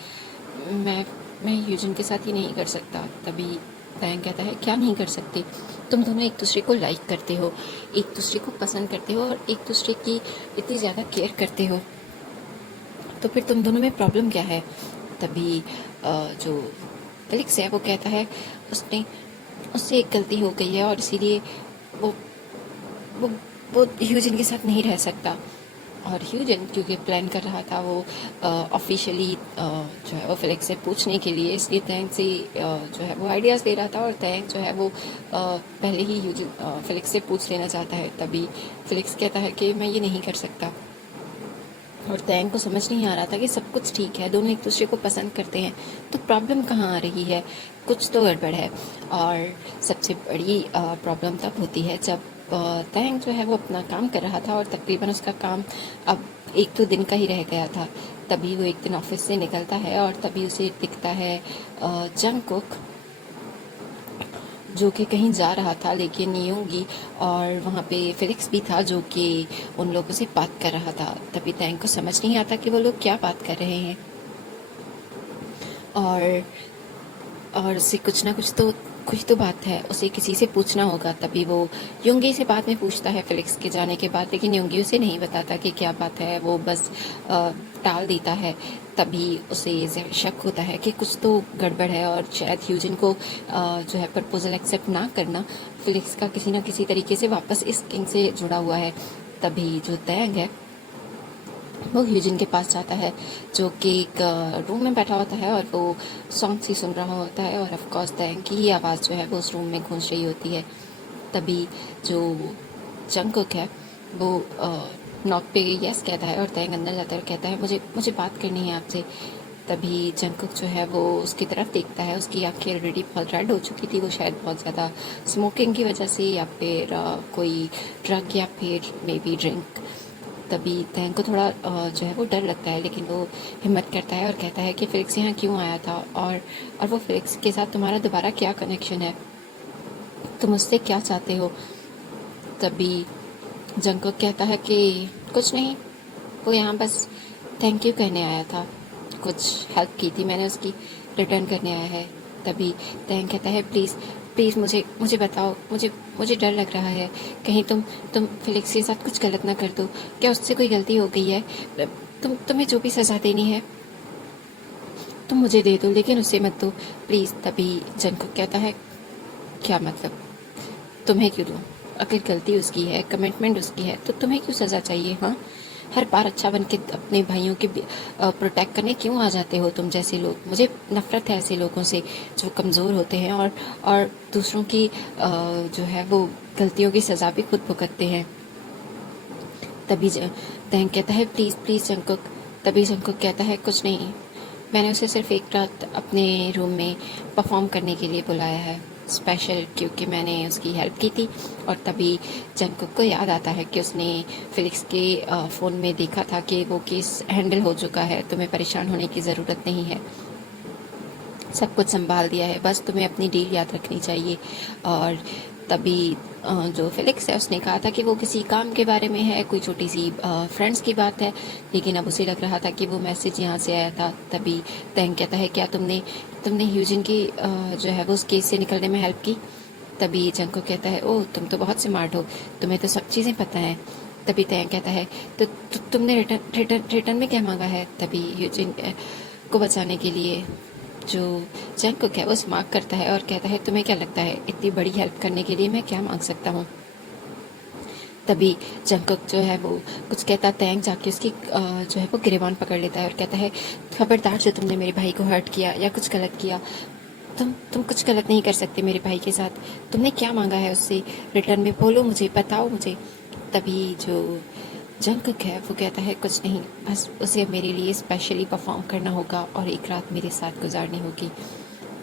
मैं मैं ह्यूजन के साथ ही नहीं कर सकता। तभी तैंग कहता है क्या नहीं कर सकते, तुम दोनों एक दूसरे को लाइक करते हो, एक दूसरे को पसंद करते हो और एक दूसरे की इतनी ज़्यादा केयर करते हो, तो फिर तुम दोनों में प्रॉब्लम क्या है। तभी जो फेलिक्स है वो कहता है उसने उससे एक गलती हो गई है और इसीलिए वो वो वो ह्यूजन के साथ नहीं रह सकता। और ह्यूजन क्योंकि प्लान कर रहा था वो ऑफिशियली जो है वो फेलिक्स से पूछने के लिए, इसलिए तैंग से जो है वो आइडियाज़ दे रहा था और तैंग जो है वो पहले ही ह्यूजन फेलिक्स से पूछ लेना चाहता है। तभी फेलिक्स कहता है कि मैं ये नहीं कर सकता। और तैंग को समझ नहीं आ रहा था कि सब कुछ ठीक है, दोनों एक दूसरे को पसंद करते हैं, तो प्रॉब्लम कहाँ आ रही है, कुछ तो गड़बड़ है। और सबसे बड़ी प्रॉब्लम तब होती है जब तैंग जो है वो अपना काम कर रहा था और तकरीबन उसका काम अब 1-2 दिन का ही रह गया था। तभी वो एक दिन ऑफिस से निकलता है और तभी उसे दिखता है जंगकुक, जो कि कहीं जा रहा था लेकिन योंगी, और वहाँ पे फेलिक्स भी था जो कि उन लोगों से बात कर रहा था। तभी तैंग को समझ नहीं आता कि वो लोग क्या बात कर रहे हैं और उससे कुछ तो बात है, उसे किसी से पूछना होगा। तभी वो योंगी से बाद में पूछता है फेलिक्स के जाने के बाद, लेकिन योंगी उसे नहीं बताता कि क्या बात है, वो बस टाल देता है। तभी उसे शक होता है कि कुछ तो गड़बड़ है और शायद ह्यूजन को जो है प्रपोजल एक्सेप्ट ना करना फेलिक्स का किसी ना किसी तरीके से वापस इस किंग से जुड़ा हुआ है। तभी जो तैंग है वो ह्यूजन के पास जाता है, जो कि एक रूम में बैठा होता है और वो सॉन्ग्स ही सुन रहा होता है और ऑफ कोर्स तैंग की ही आवाज़ जो है वो उस रूम में गूंज रही होती है। तभी जो जंगकुक है वो नॉक पे यस कहता है और तैंग अंदर जाता है और कहता है मुझे मुझे बात करनी है आपसे। तभी जंगकुक जो है वो उसकी तरफ देखता है, उसकी आंखें ऑलरेडी बहुत रेड हो चुकी थी, वो शायद बहुत ज़्यादा स्मोकिंग की वजह से या फिर कोई ड्रग या फिर मे बी ड्रिंक। तभी तैंग को थोड़ा जो है वो डर लगता है, लेकिन वो हिम्मत करता है और कहता है कि फेलिक्स यहाँ क्यों आया था और वो फेलिक्स के साथ तुम्हारा दोबारा क्या कनेक्शन है, तुम उससे क्या चाहते हो। तभी जंगकुक कहता है कि कुछ नहीं, वो यहाँ बस थैंक यू कहने आया था, कुछ हेल्प की थी मैंने उसकी, रिटर्न करने आया है। तभी तैंग कहता है प्लीज़ प्लीज़ मुझे मुझे बताओ, मुझे मुझे डर लग रहा है, कहीं तुम फेलिक्स के साथ कुछ गलत ना कर दो, क्या उससे कोई गलती हो गई है, तुम्हें जो भी सज़ा देनी है तुम मुझे दे दो, लेकिन उससे मत दो प्लीज़। तभी जंगकुक कहता है क्या मतलब, तुम्हें क्यों दूँ, अगर गलती उसकी है, कमिटमेंट उसकी है, तो तुम्हें क्यों सज़ा चाहिए। हाँ, हर बार अच्छा बन के अपने भाइयों के प्रोटेक्ट करने क्यों आ जाते हो तुम जैसे लोग। मुझे नफ़रत है ऐसे लोगों से जो कमज़ोर होते हैं और दूसरों की जो है वो गलतियों की सज़ा भी खुद भुगतते हैं। तभी तैंग कहता है प्लीज़ प्लीज़ जंगकुक। तभी जंगकुक कहता है कुछ नहीं, मैंने उसे सिर्फ एक रात अपने रूम में परफॉर्म करने के लिए बुलाया है, स्पेशल, क्योंकि मैंने उसकी हेल्प की थी। और तभी जंगकुक को याद आता है कि उसने फेलिक्स के फ़ोन में देखा था कि वो केस हैंडल हो चुका है, तुम्हें परेशान होने की ज़रूरत नहीं है, सब कुछ संभाल दिया है, बस तुम्हें अपनी डील याद रखनी चाहिए। और तभी जो फेलिक्स है उसने कहा था कि वो किसी काम के बारे में है, कोई छोटी सी फ्रेंड्स की बात है, लेकिन अब उसे लग रहा था कि वो मैसेज यहाँ से आया था। तभी तैंग कहता है क्या तुमने तुमने ह्यूजन की जो है वो उस केस से निकलने में हेल्प की। तभी जंको कहता है ओह तुम तो बहुत स्मार्ट हो, तुम्हें तो सब चीज़ें पता हैं। तभी तैंग कहता है तो तुमने रिटर्न में क्या मांगा है। तभी ह्यूजन को बचाने के लिए जो जंगकुक है वो स्मार्ट करता है और कहता है तुम्हें क्या लगता है इतनी बड़ी हेल्प करने के लिए मैं क्या मांग सकता हूँ। तभी जंगकुक जो है वो कुछ कहता, तैंग जाके उसकी जो है वो गिरेबान पकड़ लेता है और कहता है खबरदार, जो तुमने मेरे भाई को हर्ट किया या कुछ गलत किया, तुम कुछ गलत नहीं कर सकते मेरे भाई के साथ, तुमने क्या मांगा है उससे रिटर्न में, बोलो मुझे, बताओ मुझे। तभी जो जंगकुक है वो कहता है कुछ नहीं, बस उसे मेरे लिए स्पेशली परफॉर्म करना होगा और एक रात मेरे साथ गुजारनी होगी।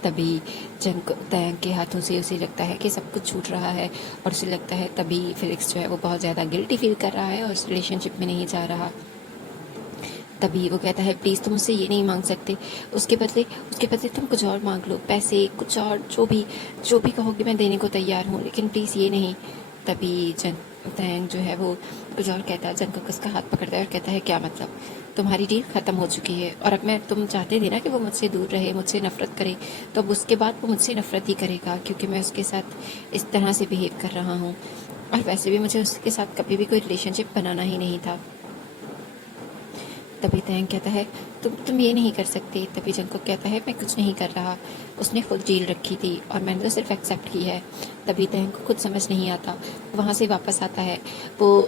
तभी तैंग के हाथों से उसे लगता है कि सब कुछ छूट रहा है और उसे लगता है, तभी फेलिक्स जो है वो बहुत ज़्यादा गिल्टी फील कर रहा है और उस रिलेशनशिप में नहीं जा रहा। तभी वो कहता है प्लीज़ तुम मुझसे ये नहीं मांग सकते, उसके बदले तुम कुछ और मांग लो, पैसे कुछ और, जो भी कहोगे मैं देने को तैयार हूँ, लेकिन प्लीज़ ये नहीं। तभी तैंग जो है वो कुछ और कहता है, जंगकुक उसका हाथ पकड़ता है और कहता है क्या मतलब, तुम्हारी डील ख़त्म हो चुकी है और अब मैं, तुम चाहते थे ना कि वो मुझसे दूर रहे, मुझसे नफ़रत करे, तो अब उसके बाद वो मुझसे नफ़रत ही करेगा क्योंकि मैं उसके साथ इस तरह से बिहेव कर रहा हूँ, और वैसे भी मुझे उसके साथ कभी भी कोई रिलेशनशिप बनाना ही नहीं था। तभी तैंग कहता है तुम ये नहीं कर सकती। तभी जंगकुक कहता है मैं कुछ नहीं कर रहा, उसने खुद डील रखी थी और मैंने तो सिर्फ एक्सेप्ट की है। तभी तैंग को खुद समझ नहीं आता। वहाँ से वापस आता है, वो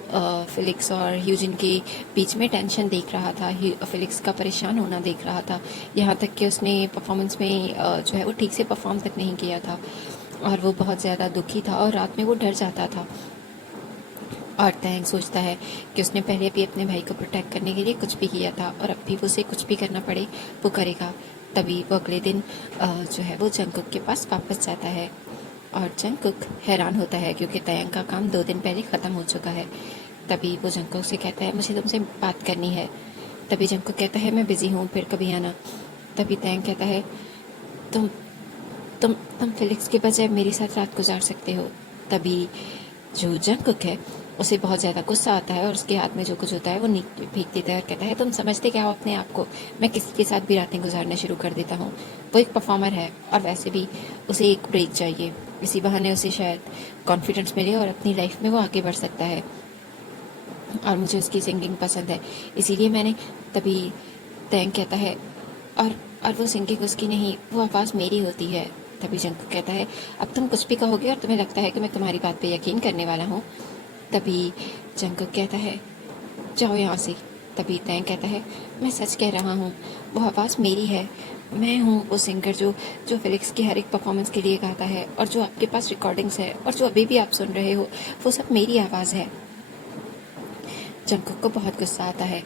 फिलिक्स और ह्यूजिन के बीच में टेंशन देख रहा था, फिलिक्स का परेशान होना देख रहा था। यहाँ तक कि उसने परफॉर्मेंस में जो है वो ठीक से परफॉर्म तक नहीं किया था और वो बहुत ज़्यादा दुखी था और रात में वो डर जाता था। और तैंग सोचता है कि उसने पहले भी अपने भाई को प्रोटेक्ट करने के लिए कुछ भी किया था और अब भी उसे कुछ भी करना पड़े वो करेगा। तभी वो अगले दिन जो है वो जंगकुक के पास वापस जाता है और जंगकुक हैरान होता है क्योंकि तैंग का काम 2 दिन पहले ख़त्म हो चुका है। तभी वो जंगकुक से कहता है मुझे तुमसे बात करनी है। तभी जंगकुक कहता है मैं बिज़ी हूँ, फिर कभी आना। तभी तैंग कहता है तुम तुम फिलिक्स के बजाय मेरे साथ रात गुजार सकते हो। तभी जो जंगकुक है उसे बहुत ज़्यादा गुस्सा आता है और उसके हाथ में जो कुछ होता है वो फेंक देता है और कहता है तुम समझते क्या हो अपने आप को, मैं किसी के साथ भी रातें गुजारना शुरू कर देता हूँ। वो एक परफॉर्मर है और वैसे भी उसे एक ब्रेक चाहिए, इसी बहाने उसे शायद कॉन्फिडेंस मिले और अपनी लाइफ में वो आगे बढ़ सकता है और मुझे उसकी सिंगिंग पसंद है, इसीलिए मैंने। तभी तैंग कहता है और वो सिंगिंग उसकी नहीं, वो आवाज़ मेरी होती है। तभी जंगकुक कहता है अब तुम कुछ भी कहोगे और तुम्हें लगता है कि मैं तुम्हारी बात पे यकीन करने वाला हूँ। तभी जंगकुक कहता है जाओ यहाँ से। तभी तैंग कहता है मैं सच कह रहा हूँ, वो आवाज़ मेरी है। मैं हूँ वो सिंगर जो जो फिलिक्स की हर एक परफॉर्मेंस के लिए गाता है और जो आपके पास रिकॉर्डिंग्स है और जो अभी भी आप सुन रहे हो वो सब मेरी आवाज़ है। जंगकुक को बहुत गुस्सा आता है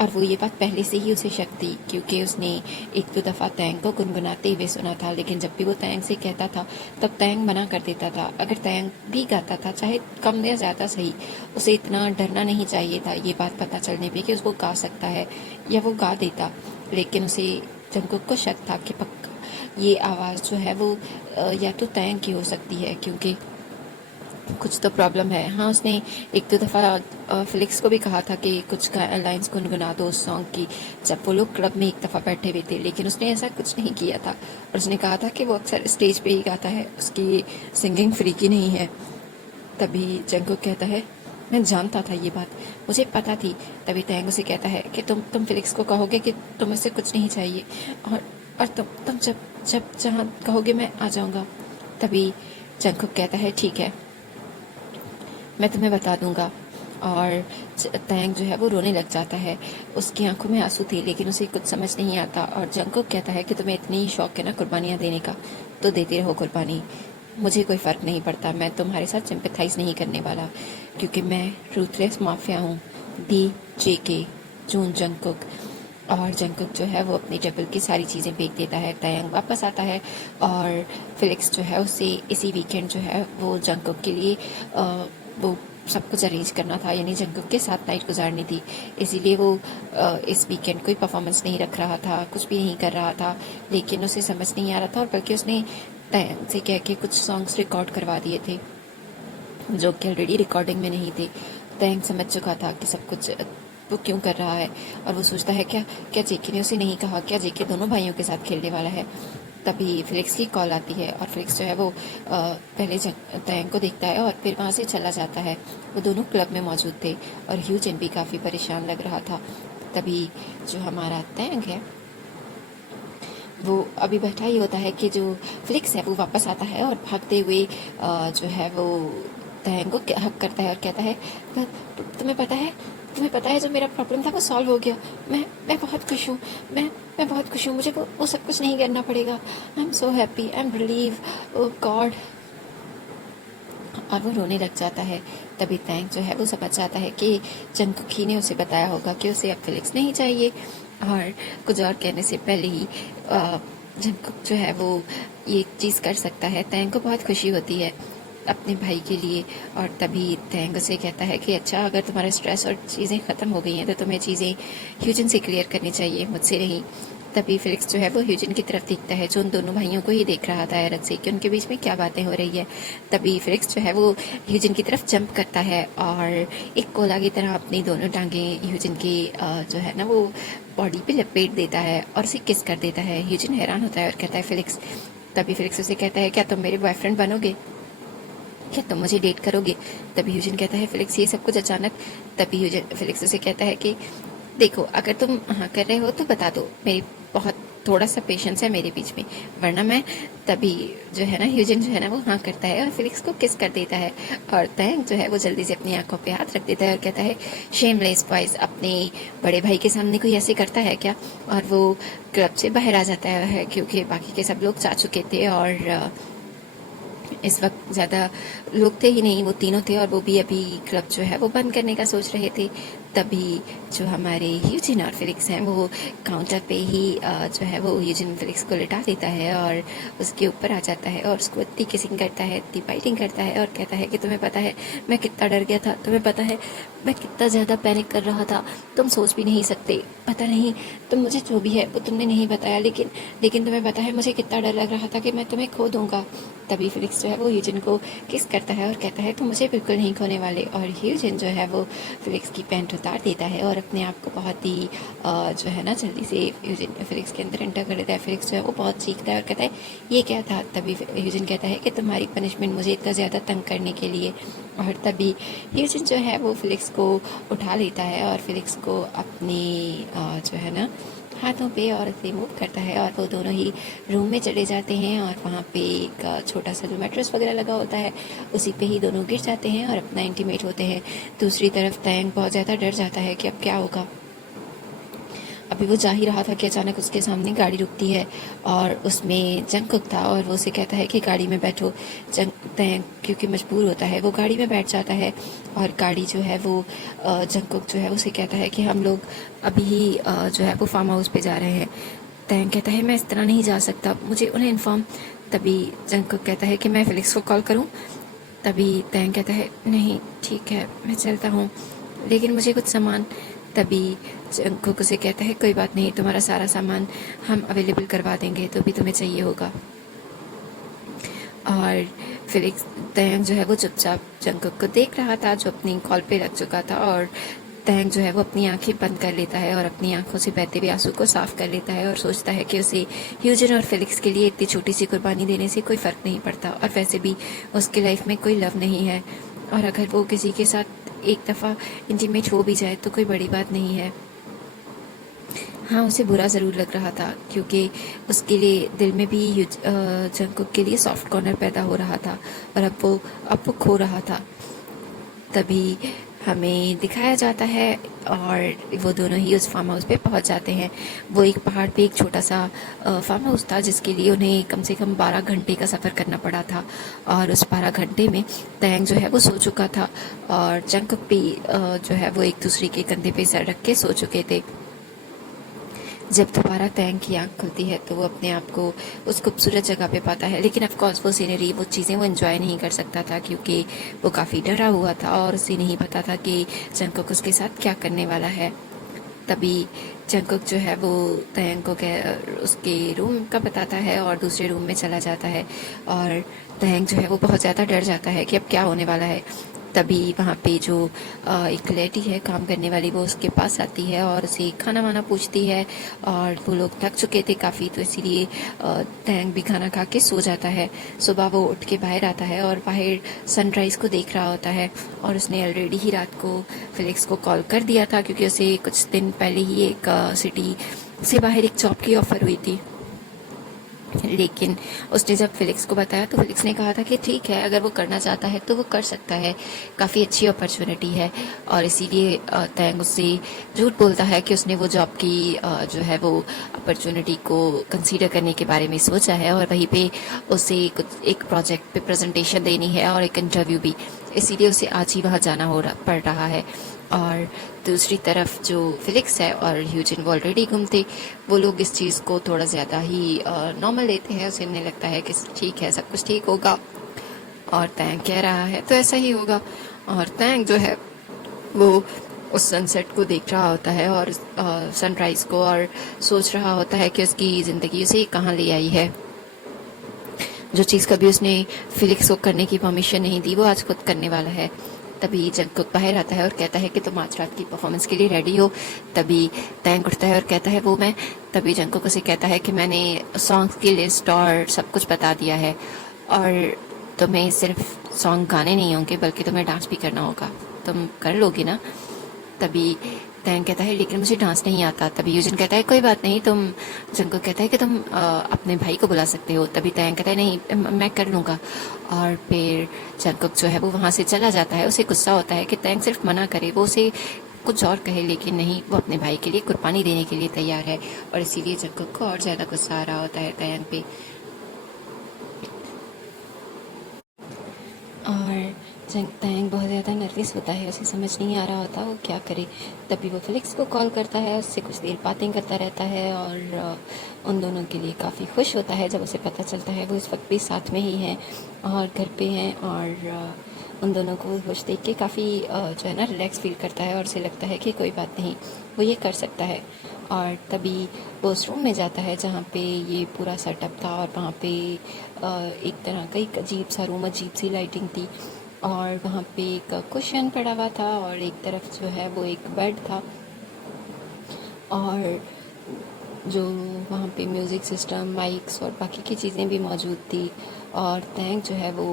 और वो ये बात पहले से ही उसे शक थी क्योंकि उसने 1-2 दफ़ा तैंग को गुनगुनाते हुए सुना था, लेकिन जब भी वो तैंग से कहता था तब तैंग मना कर देता था। अगर तैंग भी गाता था चाहे कम या ज़्यादा सही, उसे इतना डरना नहीं चाहिए था ये बात पता चलने पे कि उसको गा सकता है, या वो गा देता। लेकिन उसे जंगकुक को शक था कि पक्का ये आवाज़ जो है वो या तो तैंग की हो सकती है क्योंकि कुछ तो प्रॉब्लम है। हाँ, उसने 1-2 दफ़ा फिलिक्स को भी कहा था कि कुछ लाइंस गुनगुना दो उस सॉन्ग की जब वो लोग क्लब में 1 दफ़ा बैठे हुए थे, लेकिन उसने ऐसा कुछ नहीं किया था और उसने कहा था कि वो अक्सर स्टेज पे ही गाता है, उसकी सिंगिंग फ्री की नहीं है। तभी जंगकुक कहता है मैं जानता था ये बात, मुझे पता थी। तभी तैंग उसे कहता है कि तुम फिलिक्स को कहोगे कि तुम्हें उससे कुछ नहीं चाहिए और तुम जब जब जहाँ कहोगे मैं आ जाऊँगा। तभी जंगकुक कहता है ठीक है, मैं तुम्हें बता दूंगा। और तैंग जो है वो रोने लग जाता है, उसकी आंखों में आंसू थे लेकिन उसे कुछ समझ नहीं आता और जंगकुक कहता है कि तुम्हें इतनी ही शौक है ना कुर्बानियाँ देने का, तो देते रहो कुर्बानी, मुझे कोई फ़र्क नहीं पड़ता, मैं तुम्हारे साथ सिंपैथाइज़ नहीं करने वाला क्योंकि मैं रूथलेस माफिया हूँ। डी जे के जून जंगकुक। और जंगकुक जो है वो अपनी टेबल की सारी चीज़ें फेंक देता है। तैंग वापस आता है और फिलिक्स जो है उससे इसी वीकेंड जो है वो जंगकुक के लिए वो सब कुछ अरेंज करना था, यानी जंगकुक के साथ नाइट गुजारनी थी, इसीलिए वो इस वीकेंड कोई परफॉर्मेंस नहीं रख रहा था, कुछ भी नहीं कर रहा था। लेकिन उसे समझ नहीं आ रहा था और बल्कि उसने तैंग से कह के कुछ सॉन्ग्स रिकॉर्ड करवा दिए थे जो कि ऑलरेडी रिकॉर्डिंग में नहीं थे। तैंग समझ चुका था कि सब कुछ वो क्यों कर रहा है और वो सोचता है क्या क्या जेके ने उसे नहीं कहा, क्या जेके दोनों भाइयों के साथ खेलने वाला है। तभी फिलिक्स की कॉल आती है और फिलिक्स जो है वो पहले तैंग को देखता है और फिर वहाँ से चला जाता है। वो दोनों क्लब में मौजूद थे और ह्यूजिन भी काफ़ी परेशान लग रहा था। तभी जो हमारा तैंग है वो अभी बैठा ही होता है कि जो फिलिक्स है वो वापस आता है और भागते हुए जो है वो तैंग को हक करता है और कहता है तुम्हें पता है जो मेरा प्रॉब्लम था वो सॉल्व हो गया, मैं बहुत खुश हूँ, मैं बहुत खुश हूँ, मुझे वो सब कुछ नहीं करना पड़ेगा, I am so happy, I am relieve, oh God. और वो रोने लग जाता है। तभी तैंग जो है वो समझ जाता है कि जंगकुक ही ने उसे बताया होगा कि उसे अब फिलिक्स नहीं चाहिए और कुछ और कहने से पहले ही जंगकुक जो है वो ये चीज़ कर सकता है। तैंग को बहुत खुशी होती है अपने भाई के लिए और तभी तैंग उसे कहता है कि अच्छा अगर तुम्हारा स्ट्रेस और चीज़ें ख़त्म हो गई हैं तो तुम्हें चीज़ें ह्यूजिन से क्लियर करनी चाहिए, मुझसे नहीं। तभी फिलिक्स जो है वो ह्यूजिन की तरफ देखता है जो उन दोनों भाइयों को ही देख रहा था हैरत से कि उनके बीच में क्या बातें हो रही है। तभी फिलिक्स जो है वो ह्यूजिन की तरफ जंप करता है और एक कोला की तरह अपनी दोनों टांगें ह्यूजिन की जो है ना वो बॉडी पे लपेट देता है और उसे किस कर देता है। ह्यूजिन हैरान होता है और कहता है फिलिक्स। तभी फिलिक्स उसे कहता है क्या तुम मेरे बॉयफ्रेंड बनोगे, क्या तुम मुझे डेट करोगे। तभी ह्यूजिन कहता है फिलिक्स ये सब कुछ अचानक। तभी ह्यूजिन फिलिक्स उसे कहता है कि देखो, अगर तुम हाँ कर रहे हो तो बता दो, मेरी बहुत थोड़ा सा पेशेंस है मेरे बीच में, वरना मैं तभी जो है ना ह्यूजन जो है ना वो हाँ करता है और फिलिक्स को किस कर देता है। और तैंग जो है वो जल्दी से अपनी आंखों पे हाथ रख देता है और कहता है, शेमलेस बॉयज, अपने बड़े भाई के सामने कोई ऐसे करता है क्या? और वो क्लब से बाहर आ जाता है क्योंकि बाकी के सब लोग जा चुके थे और इस वक्त ज़्यादा लोग थे ही नहीं, वो तीनों थे और वो भी अभी क्लब जो है वो बंद करने का सोच रहे थे। तभी जो हमारे यूजिन और फिलिक्स हैं वो काउंटर पे ही जो है वो यूजिन फिलिक्स को लिटा देता है और उसके ऊपर आ जाता है और उसको इतनी किसिंग करता है, इतनी बाइटिंग करता है और कहता है कि तुम्हें पता है मैं कितना डर गया था, तुम्हें पता है मैं कितना ज़्यादा पैनिक कर रहा था, तुम सोच भी नहीं सकते। पता नहीं तुम मुझे जो भी है वो तुमने नहीं बताया, लेकिन लेकिन तुम्हें पता है मुझे कितना डर लग रहा था कि मैं तुम्हें खो दूंगा। तभी फिलिक्स जो है वो ह्यूजन को किस करता है और कहता है तुम मुझे बिल्कुल नहीं खोने वाले। और ह्यूजन जो है वो फिलिक्स की पैंट उतार देता है और अपने आप को बहुत ही जो है ना जल्दी से ह्यूजन फिलिक्स के अंदर एंटर कर देता है। फिलिक्स जो है वो बहुत चीखता है और कहता है ये क्या था? तभी ह्यूजन कहता है कि तुम्हारी पनिशमेंट मुझे इतना ज़्यादा तंग करने के लिए। और तभी ह्यूजन जो है वो फिलिक्स को उठा लेता है और फिलिक्स को अपनी जो है ना हाथों पे और ऐसे मूव करता है और वो दोनों ही रूम में चले जाते हैं और वहाँ पे एक छोटा सा जो मैट्रेस वगैरह लगा होता है उसी पे ही दोनों गिर जाते हैं और अपना इंटीमेट होते हैं। दूसरी तरफ तैंग बहुत ज़्यादा डर जाता है कि अब क्या होगा। अभी वो जा ही रहा था कि अचानक उसके सामने गाड़ी रुकती है और उसमें जंगकुक था और वो उसे कहता है कि गाड़ी में बैठो। तैंग क्योंकि मजबूर होता है वो गाड़ी में बैठ जाता है और गाड़ी जो है वो जंगकुक जो है उसे कहता है कि हम लोग अभी ही जो है वो फार्म हाउस पे जा रहे हैं। तैंग कहता है मैं इस तरह नहीं जा सकता, मुझे उन्हें इन्फॉर्म। तभी जंगकुक कहता है कि मैं फिलिक्स को कॉल करूं। तभी तैंग कहता है नहीं ठीक है मैं चलता हूँ, लेकिन मुझे कुछ सामान। तभी जंगकुक उसे कहता है कोई बात नहीं, तुम्हारा सारा सामान हम अवेलेबल करवा देंगे जो भी तुम्हें चाहिए होगा। और फिलिक्स तैंग जो है वो चुपचाप जंगकुक को देख रहा था जो अपनी कॉल पे लग चुका था। और तैंग जो है वो अपनी आंखें बंद कर लेता है और अपनी आंखों से बहते हुए आंसू को साफ कर लेता है और सोचता है कि उसे ह्यूजन और फिलिक्स के लिए इतनी छोटी सी कुर्बानी देने से कोई फ़र्क नहीं पड़ता और वैसे भी उसकी लाइफ में कोई लव नहीं है और अगर वो किसी के साथ एक दफ़ा इंटीमेट हो भी जाए तो कोई बड़ी बात नहीं है। हाँ, उसे बुरा ज़रूर लग रहा था क्योंकि उसके लिए दिल में भी जंगकुक के लिए सॉफ्ट कॉर्नर पैदा हो रहा था और अब वो खो रहा था। तभी हमें दिखाया जाता है और वो दोनों ही उस फार्म हाउस पे पहुंच जाते हैं। वो एक पहाड़ पे एक छोटा सा फार्म हाउस था जिसके लिए उन्हें कम से कम 12 घंटे का सफ़र करना पड़ा था और उस 12 घंटे में तैंग जो है वो सो चुका था और जंगकुक भी जो है वो एक दूसरे के कंधे पे सर रख के सो चुके थे। जब दोबारा तैंग की आँख खुलती है तो वो अपने आप को उस खूबसूरत जगह पे पाता है, लेकिन ऑफ कोर्स वो सीनरी वो चीज़ें वो एंजॉय नहीं कर सकता था क्योंकि वो काफ़ी डरा हुआ था और उसे नहीं पता था कि जंगकुक उसके साथ क्या करने वाला है। तभी जंगकुक जो है वो तैंग को उसके रूम का बताता है और दूसरे रूम में चला जाता है और तैंग जो है वो बहुत ज़्यादा डर जाता है कि अब क्या होने वाला है। तभी वहाँ पे जो एक लेडी है काम करने वाली वो उसके पास आती है और उसे खाना वाना पूछती है और वो लोग थक चुके थे काफ़ी तो इसीलिए तैंग भी खाना खा के सो जाता है। सुबह वो उठ के बाहर आता है और बाहर सनराइज़ को देख रहा होता है और उसने ऑलरेडी ही रात को फिलिक्स को कॉल कर दिया था क्योंकि उसे कुछ दिन पहले ही एक सिटी से बाहर एक जॉब की ऑफ़र हुई थी। लेकिन उसने जब फिलिक्स को बताया तो फिलिक्स ने कहा था कि ठीक है अगर वो करना चाहता है तो वो कर सकता है, काफ़ी अच्छी अपॉर्चुनिटी है। और इसीलिए तैंग उससे झूठ बोलता है कि उसने वो जॉब की जो है वो अपॉर्चुनिटी को कंसीडर करने के बारे में सोचा है और वहीं पे उसे कुछ एक प्रोजेक्ट पे प्रेजेंटेशन देनी है और एक इंटरव्यू भी, इसीलिए उसे आज ही वहाँ जाना पड़ रहा है। और दूसरी तरफ जो फिलिक्स है और ह्यूजन वो ऑलरेडी गुम थे, वो लोग इस चीज़ को थोड़ा ज़्यादा ही नॉर्मल लेते हैं। उसे नहीं लगता है कि ठीक है सब कुछ ठीक होगा और तैंग कह रहा है तो ऐसा ही होगा। और तैंग जो है वो उस सनसेट को देख रहा होता है और सनराइज़ को और सोच रहा होता है कि उसकी ज़िंदगी उसे कहाँ ले आई है। जो चीज़ कभी उसने फिलिक्स को करने की परमिशन नहीं दी वो आज खुद करने वाला है। तभी जंगकुक बाहर आता है और कहता है कि तुम आज रात की परफॉर्मेंस के लिए रेडी हो। तभी तैंग उठता है और कहता है वो मैं। तभी जंगकुक उसे कहता है कि मैंने सॉन्ग्स की लिस्ट और सब कुछ बता दिया है और तुम्हें सिर्फ सॉन्ग गाने नहीं होंगे बल्कि तुम्हें डांस भी करना होगा, तुम कर लोगी ना? तभी तैंग कहता है लेकिन मुझे डांस नहीं आता। तभी यूजिन कहता है कोई बात नहीं, तुम जंकुक कहता है कि तुम अपने भाई को बुला सकते हो। तभी तैंग कहता है नहीं मैं कर लूँगा। और फिर जंकुक जो है वो वहाँ से चला जाता है। उसे गुस्सा होता है कि तैंग सिर्फ मना करे, वो उसे कुछ और कहे लेकिन नहीं, वो अपने भाई के लिए कुर्बानी देने के लिए तैयार है। और इसीलिए जंकुक को और ज़्यादा गुस्सा आ रहा होता है तैंग पे। और तैंग बहुत ज़्यादा नर्वस होता है, उसे समझ नहीं आ रहा होता वो क्या करे। तभी वो फेलिक्स को कॉल करता है, उससे कुछ देर बातें करता रहता है और उन दोनों के लिए काफ़ी खुश होता है जब उसे पता चलता है वो इस वक्त भी साथ में ही हैं और घर पे हैं। और उन दोनों को खुश देख के काफ़ी जो है ना रिलैक्स फील करता है और उसे लगता है कि कोई बात नहीं, वो ये कर सकता है। और तभी वो उस रूम में जाता है जहाँ पे ये पूरा सेटअप था और वहाँ पे एक तरह का एक अजीब सा रूम, अजीब सी लाइटिंग थी और वहाँ पे एक कुशन पड़ा हुआ था और एक तरफ जो है वो एक बेड था और जो वहाँ पे म्यूज़िक सिस्टम, माइक्स और बाकी की चीज़ें भी मौजूद थी। और तैंग जो है वो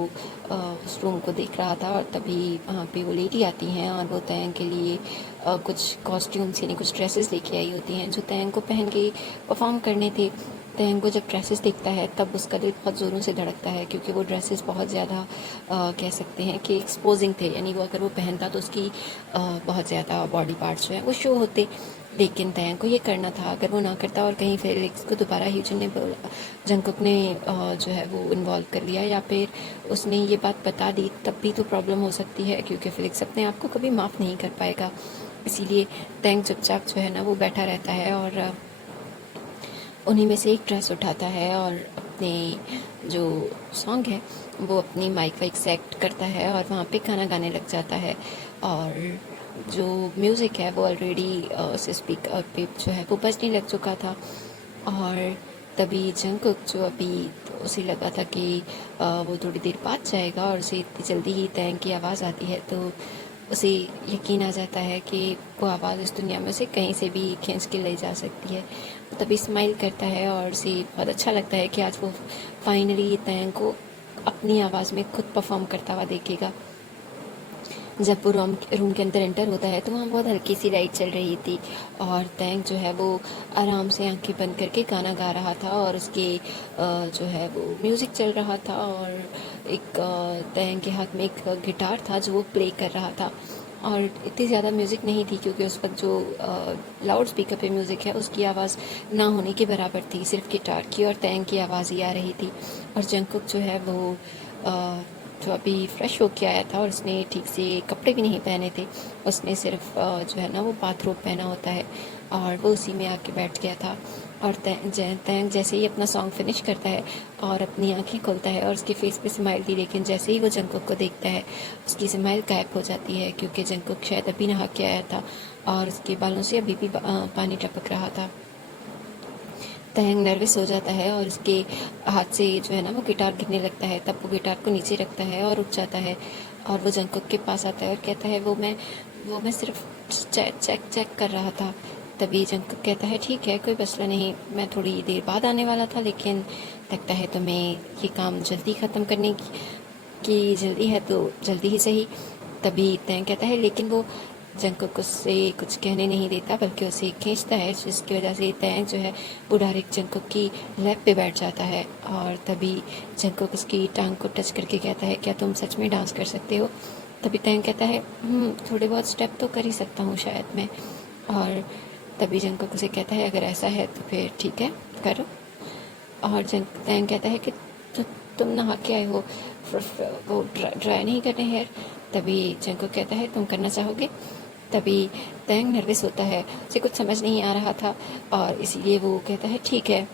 उस रूम को देख रहा था और तभी वहाँ पे वो लेडी आती हैं और वो तैंग के लिए कुछ कॉस्ट्यूम्स यानी कुछ ड्रेसेस लेके आई होती हैं जो तैंग को पहन के परफॉर्म करने थे। तैंग को जब ड्रेसेस देखता है तब उसका दिल बहुत ज़ोरों से धड़कता है क्योंकि वो ड्रेसेस बहुत ज़्यादा कह सकते हैं कि एक्सपोजिंग थे, यानी वो अगर वो पहनता तो उसकी बहुत ज़्यादा बॉडी पार्ट्स जो हैं वो शो होते। लेकिन तैंग को ये करना था, अगर वो ना करता और कहीं फेलिक्स को दोबारा ह्यूजन ने जंकुक ने जो है वो इन्वॉल्व कर लिया या फिर उसने ये बात बता दी तब भी तो प्रॉब्लम हो सकती है क्योंकि फेलिक्स अपने आप को कभी माफ़ नहीं कर पाएगा। इसीलिए तैंग चुपचाप जो है ना वो बैठा रहता है और उन्हीं में से एक ड्रेस उठाता है और अपने जो सॉन्ग है वो अपनी माइक वाइक सेट करता है और वहाँ पे गाना गाने लग जाता है। और जो म्यूज़िक है वो ऑलरेडी उस स्पीकर पे जो है वो बजने लग चुका था। और तभी जंकुक जो अभी उसे लगा था कि वो थोड़ी देर बाद जाएगा और उसे इतनी जल्दी ही तैंग की आवाज़ आती है तो उसे यकीन आ जाता है कि वो आवाज़ इस दुनिया में से कहीं से भी खींच के ले जा सकती है। तभी स्माइल करता है और उसे बहुत अच्छा लगता है कि आज वो फाइनली तैंग को अपनी आवाज़ में खुद परफॉर्म करता हुआ देखेगा। जब वो रूम के अंदर एंटर होता है तो वहाँ बहुत हल्की सी लाइट चल रही थी और तैंग जो है वो आराम से आंखें बंद करके गाना गा रहा था और उसके जो है वो म्यूज़िक चल रहा था और एक तैंग के हाथ में एक गिटार था जो वो प्ले कर रहा था। और इतनी ज़्यादा म्यूज़िक नहीं थी क्योंकि उस वक्त जो लाउड स्पीकर पे म्यूज़िक है उसकी आवाज़ ना होने के बराबर थी, सिर्फ गिटार की और तैंग की आवाज़ ही आ रही थी। और जंकुक जो है वो जो अभी फ्रेश होके आया था और उसने ठीक से कपड़े भी नहीं पहने थे, उसने सिर्फ जो है ना वो बाथरोब पहना होता है और वो उसी में आके बैठ गया था। और तैंग जैसे ही अपना सॉन्ग फिनिश करता है और अपनी आंखें खोलता है और उसके फेस पे स्माइल थी, लेकिन जैसे ही वो जंकुक को देखता है उसकी स्माइल गायब हो जाती है क्योंकि जंकुक शायद अभी नहा के आया था और उसके बालों से अभी भी पानी टपक रहा था। तैंग नर्वस हो जाता है और उसके हाथ से जो है ना वो गिटार गिरने लगता है। तब वो गिटार को नीचे रखता है और उठ जाता है और वो जंकुक के पास आता है और कहता है वो मैं सिर्फ चेक कर रहा था। तभी जंकुक कहता है ठीक है कोई मसला नहीं, मैं थोड़ी देर बाद आने वाला था लेकिन लगता है तुम्हें ये काम जल्दी ख़त्म करने की जल्दी है तो जल्दी ही सही। तभी तैंग कहता है लेकिन वो जंकुक उससे कुछ कहने नहीं देता बल्कि उसे खींचता है जिसकी वजह से तैंग जो है वो डायरेक्ट जंकुक की लैप पे बैठ जाता है। और तभी जंकुक उसकी टांग को टच करके कहता है क्या तुम सच में डांस कर सकते हो? तभी तैंग कहता है थोड़े बहुत स्टेप तो कर ही सकता हूँ शायद मैं। और तभी जंकुक उसे कहता है अगर ऐसा है तो फिर ठीक है करो। और तैंग कहता है कि तुम नहा के आए हो, वो ड्राई नहीं करने हेयर। तभी जंकुक कहता है तुम करना चाहोगे? तभी तैंग नर्वस होता है, उसे कुछ समझ नहीं आ रहा था और इसीलिए वो कहता है ठीक है।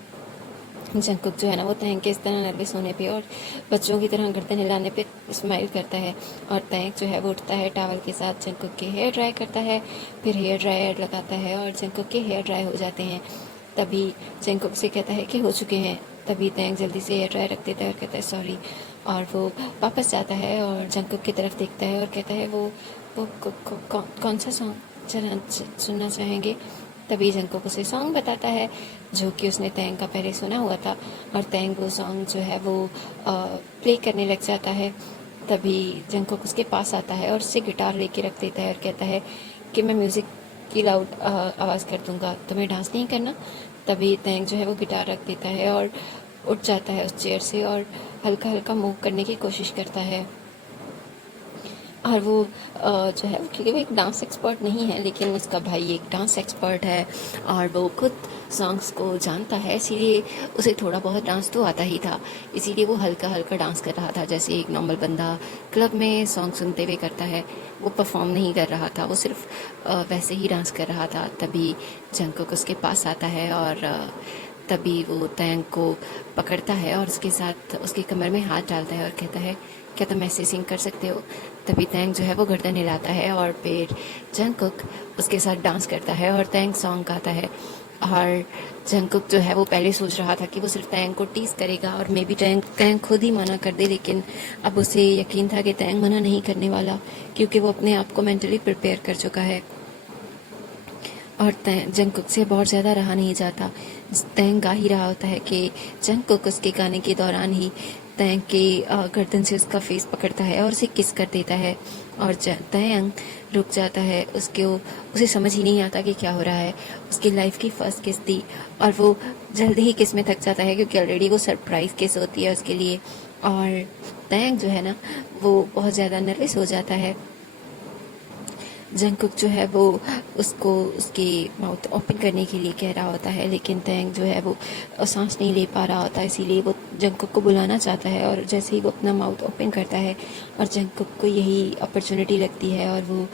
जंकुक जो है ना वो तैंग के इस तरह नर्वस होने पे और बच्चों की तरह गर्दन हिलाने पे स्माइल करता है और तैंग जो है वो उठता है टावल के साथ जंकुक के हेयर ड्राई करता है, फिर हेयर ड्रायर लगाता है और जंकुक के हेयर ड्राई हो जाते हैं। तभी जंकुक से कहता है कि हो चुके हैं। तभी तैंग जल्दी से हेयर ड्रायर रख देता है और कहता है सॉरी। और वो वापस जाता है और जंकुक की तरफ देखता है और कहता है वो कौन सा सॉन्ग सुनना चाहेंगे? तभी जंकुक उसे सॉन्ग बताता है जो कि उसने तैंग का पहले सुना हुआ था और तैंग वो सॉन्ग जो है वो प्ले करने लग जाता है। तभी जंकुक उसके पास आता है और उससे गिटार लेके रख देता है और कहता है कि मैं म्यूज़िक कि लाउड आवाज़ कर दूंगा, तुम्हें डांस नहीं करना। तभी तैंग जो है वो गिटार रख देता है और उठ जाता है उस चेयर से और हल्का हल्का मूव करने की कोशिश करता है। और वो जो है, क्योंकि वो एक डांस एक्सपर्ट नहीं है, लेकिन उसका भाई एक डांस एक्सपर्ट है और वो खुद सॉन्ग्स को जानता है, इसीलिए उसे थोड़ा बहुत डांस तो आता ही था। इसीलिए वो हल्का हल्का डांस कर रहा था, जैसे एक नॉर्मल बंदा क्लब में सॉन्ग सुनते हुए करता है। वो परफॉर्म नहीं कर रहा था, वो सिर्फ वैसे ही डांस कर रहा था। तभी जंगकुक उसके पास आता है और तभी वो तैंग को पकड़ता है और उसके साथ उसके कमर में हाथ डालता है और कहता है, क्या तुम ऐसे सिंग कर सकते हो? तभी तैंग जो है वो गर्दन हिलाता है और फिर जंगकुक उसके साथ डांस करता है और तैंग सॉन्ग गाता है। और जंगकुक जो है वो पहले सोच रहा था कि वो सिर्फ तैंग को टीज करेगा और मे बी तैंग तैंग खुद ही मना कर दे, लेकिन अब उसे यकीन था कि तैंग मना नहीं करने वाला, क्योंकि वो अपने आप को मेंटली प्रिपेयर कर चुका है। और जंगकुक से बहुत ज़्यादा रहा नहीं जाता। तैंग गा ही रहा होता है कि जंगकुक उसके गाने के दौरान ही तैंग के गर्दन से उसका फेस पकड़ता है और उसे किस कर देता है। और तैंग रुक जाता है, उसे समझ ही नहीं आता कि क्या हो रहा है। उसकी लाइफ की फर्स्ट किस थी और वो जल्दी ही किस में थक जाता है, क्योंकि ऑलरेडी वो सरप्राइज किस होती है उसके लिए। और तैंग जो है ना, वो बहुत ज़्यादा नर्वस हो जाता है। जंगकुक जो है वो उसको उसकी माउथ ओपन करने के लिए कह रहा होता है, लेकिन तैंग जो है वो सांस नहीं ले पा रहा होता, इसीलिए वो जंगकुक को बुलाना चाहता है। और जैसे ही वो अपना माउथ ओपन करता है और जंगकुक को यही अपॉर्चुनिटी लगती है और वो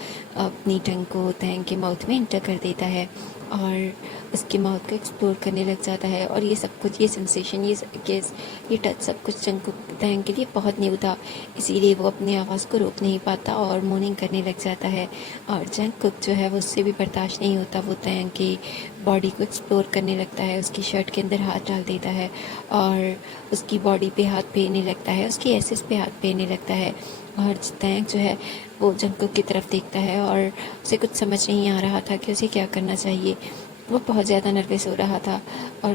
अपनी टंग को तैंग के माउथ में इंटर कर देता है और उसके माउथ को एक्सप्लोर करने लग जाता है। और ये सब कुछ, ये सेंसेशन, ये टच, सब कुछ जंगकुक तैंग के लिए बहुत न्यू था, इसीलिए वो अपनी आवाज़ को रोक नहीं पाता और मोर्निंग करने लग जाता है। और जंगकुक जो है वो उससे भी बर्दाश्त नहीं होता, वो तैंग की बॉडी को एक्सप्लोर करने लगता है, उसकी शर्ट के अंदर हाथ डाल देता है और उसकी बॉडी पे हाथ फेरने लगता है, उसकी एसेस पे हाथ फेरने लगता है। और तैंग जो है वो जंगकुक की तरफ देखता है और उसे कुछ समझ नहीं आ रहा था कि उसे क्या करना चाहिए। वो बहुत ज़्यादा नर्वस हो रहा था और